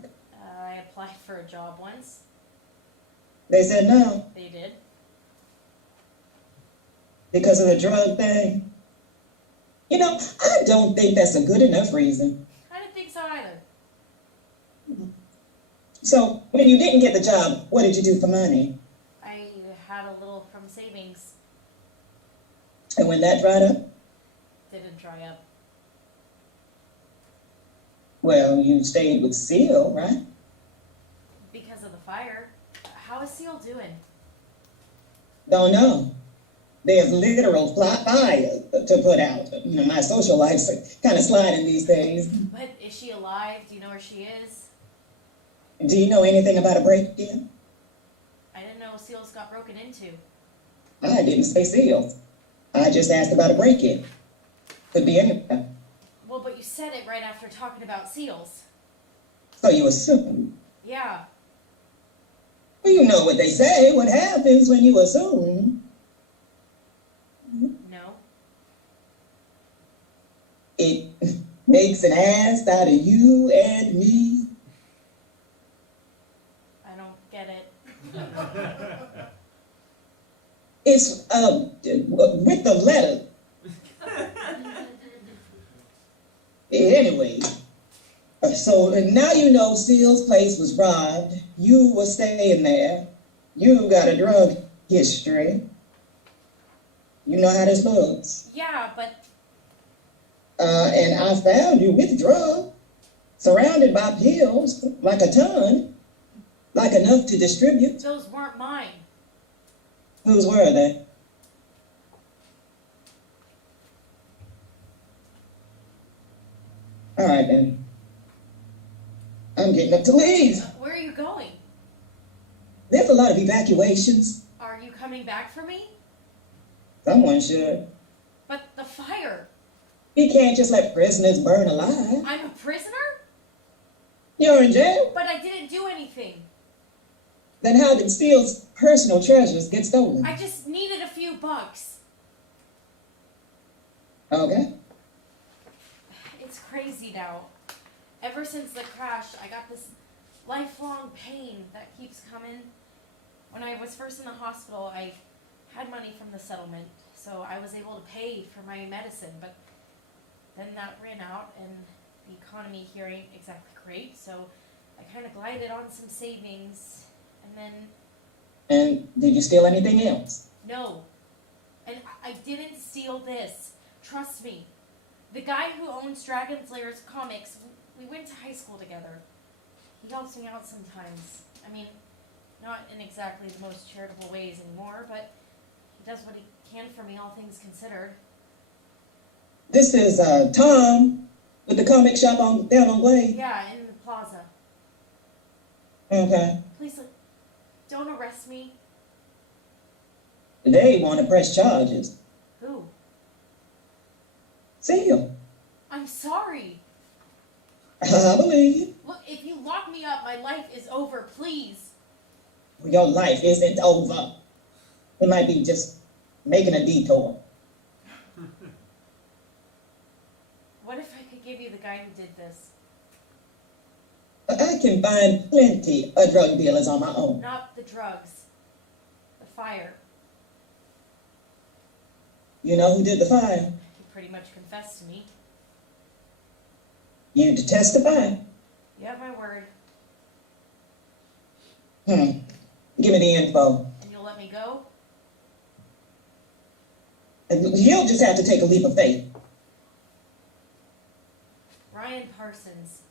I applied for a job once. They said no, They did. because of the drug thing. You know, I don't think that's a good enough reason. I didn't think so either. So, when you didn't get the job, what did you do for money? I had a little from savings. And when that dried up, Didn't dry up. well, you stayed with Seal, right? Because of the fire. How is Seal doing? Don't know. There's literal fire to put out. You know, my social life's kind of sliding these days. But is she alive? Do you know where she is? Do you know anything about a break-in? I didn't know Seals got broken into. I didn't say Seal. I just asked about a break-in. Could be anything. Well, but you said it right after talking about Seals. So you assume. Yeah. Well, you know what they say. What happens when you assume? No. It makes an ass out of you and me. I don't get it. It's with the letter. Anyway, so now you know Seal's place was robbed. You were staying there. You got a drug history. You know how this looks. Yeah, but And I found you with drugs, surrounded by pills, like a ton, like enough to distribute. those weren't mine. Whose were they? All right, then. I'm getting up to leave. Where are you going? There's a lot of evacuations. Are you coming back for me? Someone should. But the fire. He can't just let prisoners burn alive. I'm a prisoner? You're in jail. But I didn't do anything. Then how did Steele's personal treasures get stolen? I just needed a few bucks. Okay. It's crazy now. Ever since the crash, I got this lifelong pain that keeps coming. When I was first in the hospital, I had money from the settlement, so I was able to pay for my medicine, but then that ran out, and the economy here ain't exactly great, so I kind of glided on some savings, and then, And did you steal anything else? no. And I didn't steal this. Trust me. The guy who owns Dragon Slayer's comics, we went to high school together. He helps me out sometimes. I mean, not in exactly the most charitable ways anymore, but he does what he can for me, all things considered. This is Tom with the comic shop down on Glade. Yeah, in the plaza. Okay. Please, don't arrest me. They want to press charges. Who? Seal. I'm sorry. I believe you. Look, if you lock me up, my life is over, please. Your life isn't over. It might be just making a detour. What if I could give you the guy who did this? I can find plenty of drug dealers on my own. Not the drugs. The fire. You know who did the fire? He pretty much confessed to me. You to testify. You have my word. Give me the info. And you'll let me go? You'll just have to take a leap of faith. Ryan Parsons.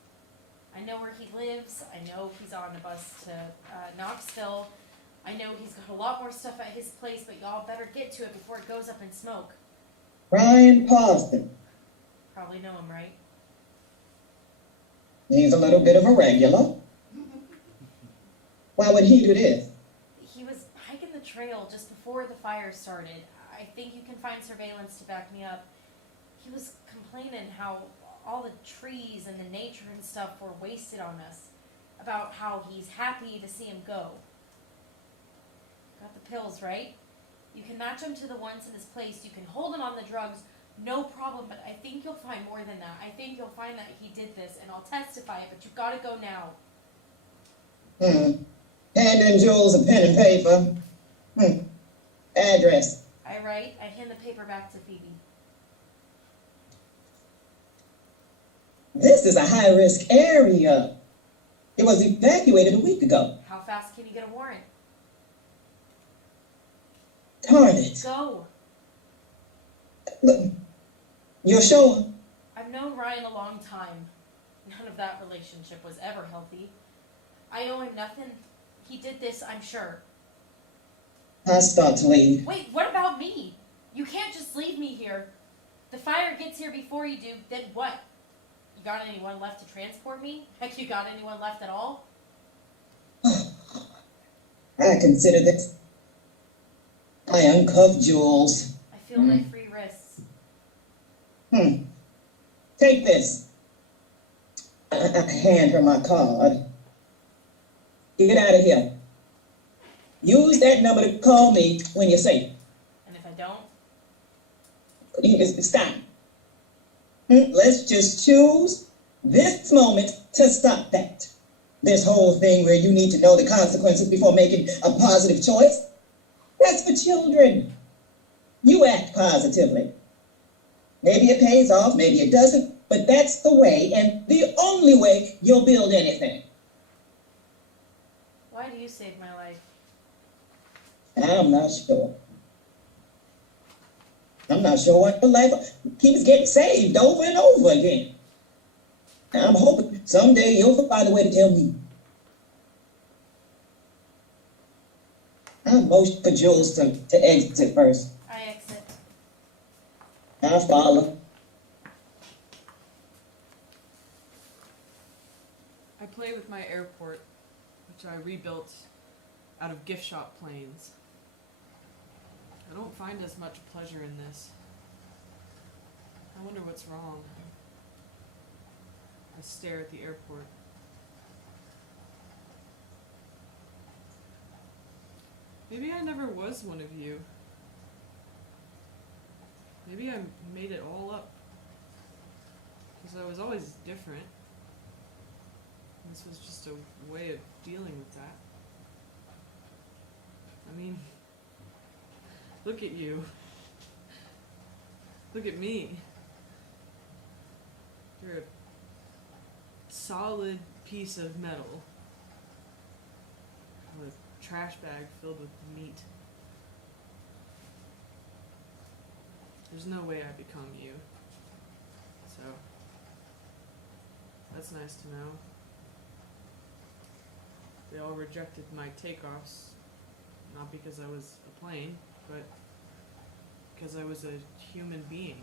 I know where he lives. I know he's on a bus to Knoxville. I know he's got a lot more stuff at his place, but y'all better get to it before it goes up in smoke. Ryan Parsons. Probably know him, right? He's a little bit of a regular. Why would he do this? He was hiking the trail just before the fire started. I think you can find surveillance to back me up. He was complaining how all the trees and the nature and stuff were wasted on us. About how he's happy to see him go. Got the pills, right? You can match them to the ones in this place. You can hold him on the drugs, no problem. But I think you'll find more than that. I think you'll find that he did this, and I'll testify it. But you gotta go now. Hand in Jules a pen and paper. Address. I write. I hand the paper back to Phoebe. This is a high-risk area. It was evacuated a week ago. How fast can you get a warrant? Darn it. Go. Look, you're sure? I've known Ryan a long time. None of that relationship was ever healthy. I owe him nothing. He did this, I'm sure. I start to leave. Wait, what about me? You can't just leave me here. The fire gets here before you do, then what? You got anyone left to transport me? Heck, you got anyone left at all? I consider this. I uncuffed Jules. I feel my free wrists. Take this. I hand her my card. Get out of here. Use that number to call me when you're safe. And if I don't? Stop. Let's just choose this moment to stop that. This whole thing where you need to know the consequences before making a positive choice. That's for children. You act positively. Maybe it pays off, maybe it doesn't, but that's the way and the only way you'll build anything. Why do you save my life? I'm not sure. I'm not sure what your life keeps getting saved over and over again. I'm hoping someday you'll find a way to tell me. I motion for Jules to exit first. I exit. I follow. I play with my airport, which I rebuilt out of gift shop planes. I don't find as much pleasure in this. I wonder what's wrong. I stare at the airport. Maybe I never was one of you. Maybe I made it all up. Because I was always different. This was just a way of dealing with that. I mean, look at you. Look at me. You're a solid piece of metal with a trash bag filled with meat. There's no way I become you. So, that's nice to know. They all rejected my takeoffs, not because I was a plane, but because I was a human being.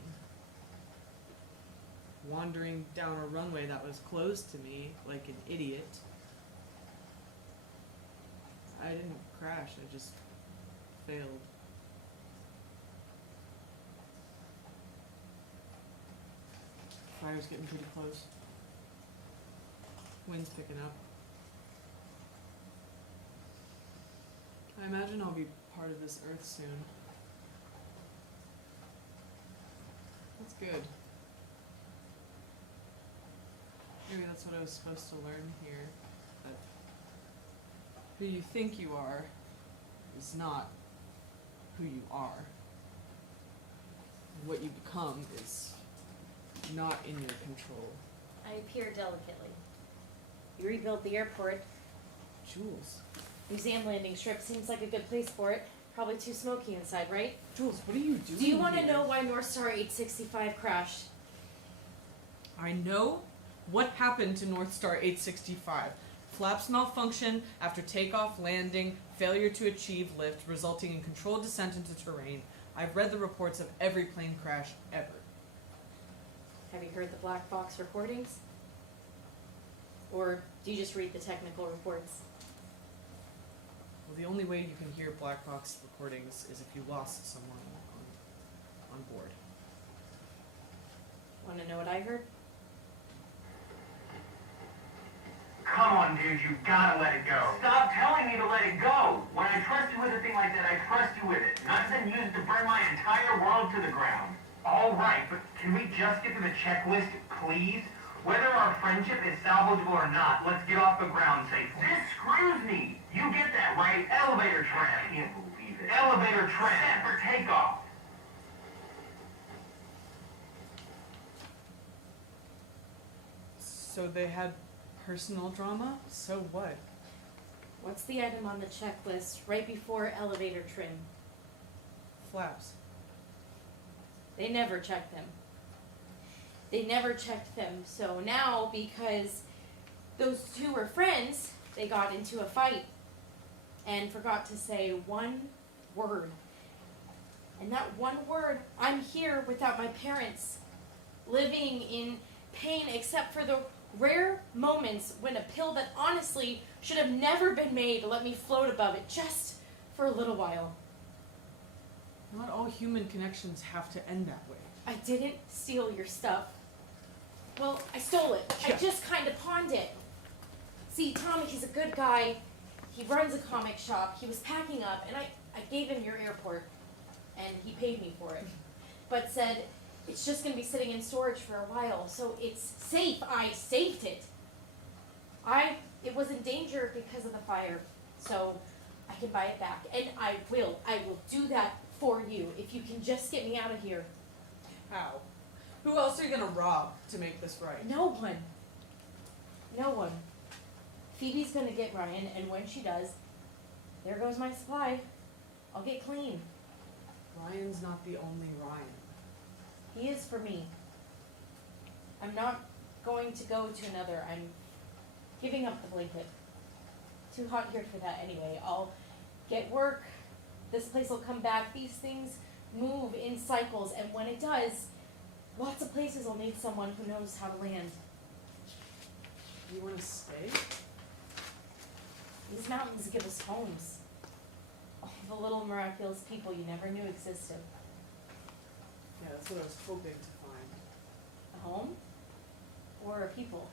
Wandering down a runway that was closed to me like an idiot. I didn't crash, I just failed. Fire's getting pretty close. Wind's picking up. I imagine I'll be part of this earth soon. That's good. Maybe that's what I was supposed to learn here. That who you think you are is not who you are. What you become is not in your control. I appear delicately. You rebuilt the airport. Jules. Museum landing strip seems like a good place for it. Probably too smoky inside, right? Jules, what are you doing? Do you want to here? know why North Star 865 crashed? I know what happened to North Star 865. Flaps malfunction after takeoff, landing, failure to achieve lift, resulting in controlled descent into terrain. I've read the reports of every plane crash ever. Have you heard the black box recordings? Or do you just read the technical reports? Well, the only way you can hear black box recordings is if you lost someone on board. Want to know what I heard? Come on, dude, you gotta let it go. Stop telling me to let it go. When I I trust you with a thing like that, I trust you with it. Not to use it to burn my entire world to the ground. All right, but can we just get to the checklist, please? Whether our friendship is salvageable or not, let's get off the ground safe. This screws me. You get that, right? Elevator trim. I can't believe it. Elevator trim. Set for takeoff. So they had personal drama? So what? What's the item on the checklist right before elevator trim? Flaps. They never checked them. They never checked them. So now, because those two were friends, they got into a fight and forgot to say one word. And that one word, I'm here without my parents, living in pain except for the rare moments when a pill that honestly should have never been made let me float above it just for a little while. Not all human connections have to end that way. I didn't steal your stuff. Well, I stole it. I just kind of pawned it. See, Tommy, he's a good guy. He runs a comic shop. He was packing up, and I gave him your airport, and he paid me for it. But said, it's just going to be sitting in storage for a while, so it's safe. I saved it. It was in danger because of the fire, so I can buy it back. And I will do that for you if you can just get me out of here. How? Who else are you gonna rob to make this right? No one. No one. Phoebe's gonna get Ryan, and when she does, there goes my supply. I'll get clean. Ryan's not the only Ryan. He is for me. I'm not going to go to another. I'm giving up the blanket. Too hot here for that anyway. I'll get work. This place will come back. These things move in cycles, and when it does, lots of places will need someone who knows how to land. You wanna stay? These mountains give us homes. All the little miraculous people you never knew existed. Yeah, that's what I was hoping to find. A home? Or a people?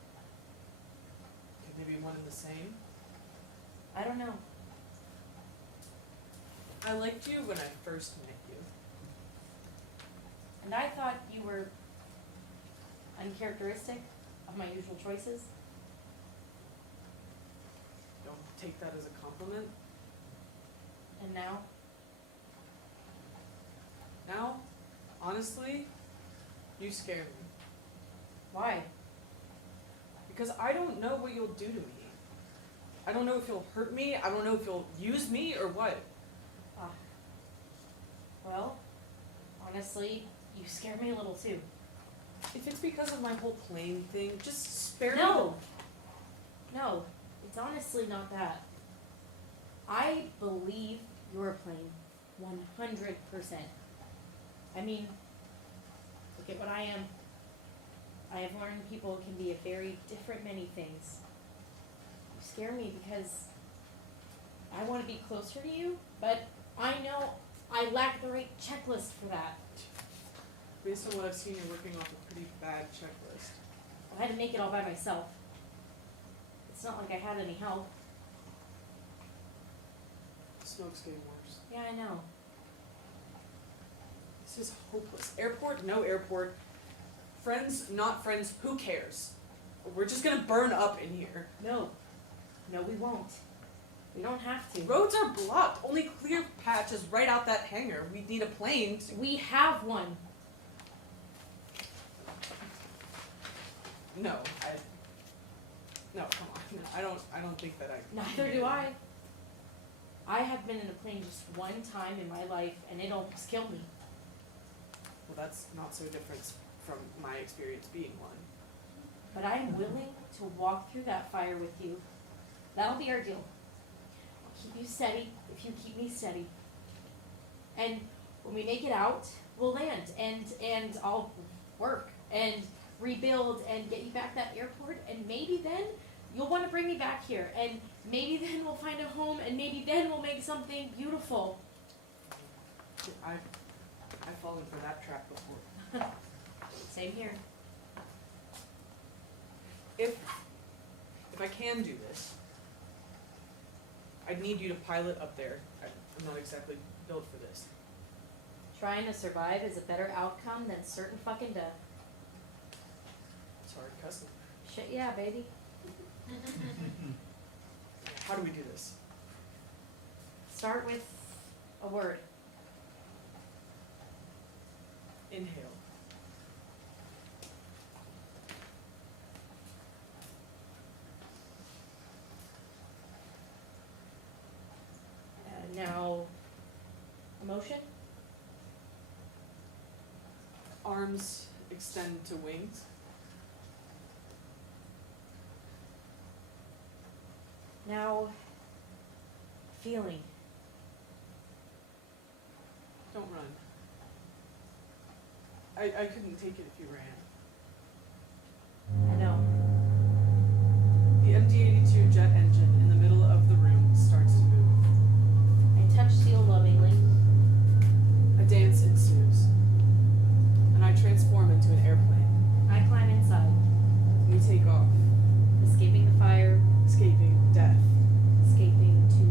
Could they be one and the same? I don't know. I liked you when I first met you. And I thought you were uncharacteristic of my usual choices. Don't take that as a compliment. And now? Now, honestly, you scare me. Why? Because I don't know what you'll do to me. I don't know if you'll hurt me, I don't know if you'll use me or what. Well, honestly, you scare me a little too. If it's because of my whole plane thing, just spare me. No! No, it's honestly not that. I believe you're plain 100%. I mean, look at what I am. I have learned people can be a very different many things. You scare me because I want to be closer to you, but I know I lack the right checklist for that. Based on what I've seen, you're working off a pretty bad checklist. I had to make it all by myself. It's not like I had any help. The smoke's getting worse. Yeah, I know. This is hopeless. Airport, no airport. Friends, not friends, who cares? We're just gonna burn up in here. No. No, we won't. We don't have to. Roads are blocked. Only clear patch is right out that hangar. We need a plane to... We have one. No, no, come on. I don't think that I... Neither do I. I have been in a plane just one time in my life, and it almost killed me. Well, that's not so different from my experience being one. But I'm willing to walk through that fire with you. That'll be our deal. I'll keep you steady if you keep me steady. And when we make it out, we'll land, and I'll work and rebuild and get you back that airport, and maybe then you'll want to bring me back here, and maybe then we'll find a home, and maybe then we'll make something beautiful. I've fallen for that trap before. Same here. If I can do this, I'd need you to pilot up there. I'm not exactly built for this. Trying to survive is a better outcome than certain fucking death. It's hard cussing. Shit yeah, baby. How do we do this? Start with a word. Inhale. Now, emotion. Arms extend to wings. Now, feeling. Don't run. I couldn't take it if you ran. I know. The MD-82 jet engine in the middle of the room starts to move. I touch Seal lovingly. A dance ensues, and I transform into an airplane. I climb inside, We take off, escaping the fire, escaping death. escaping to.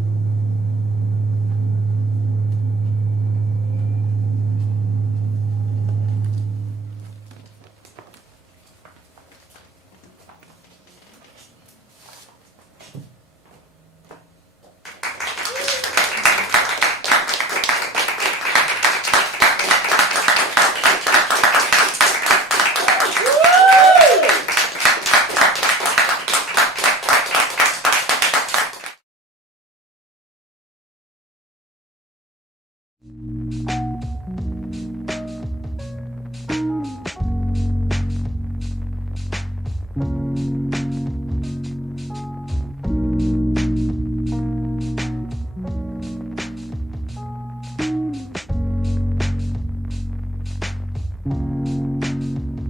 Thank you.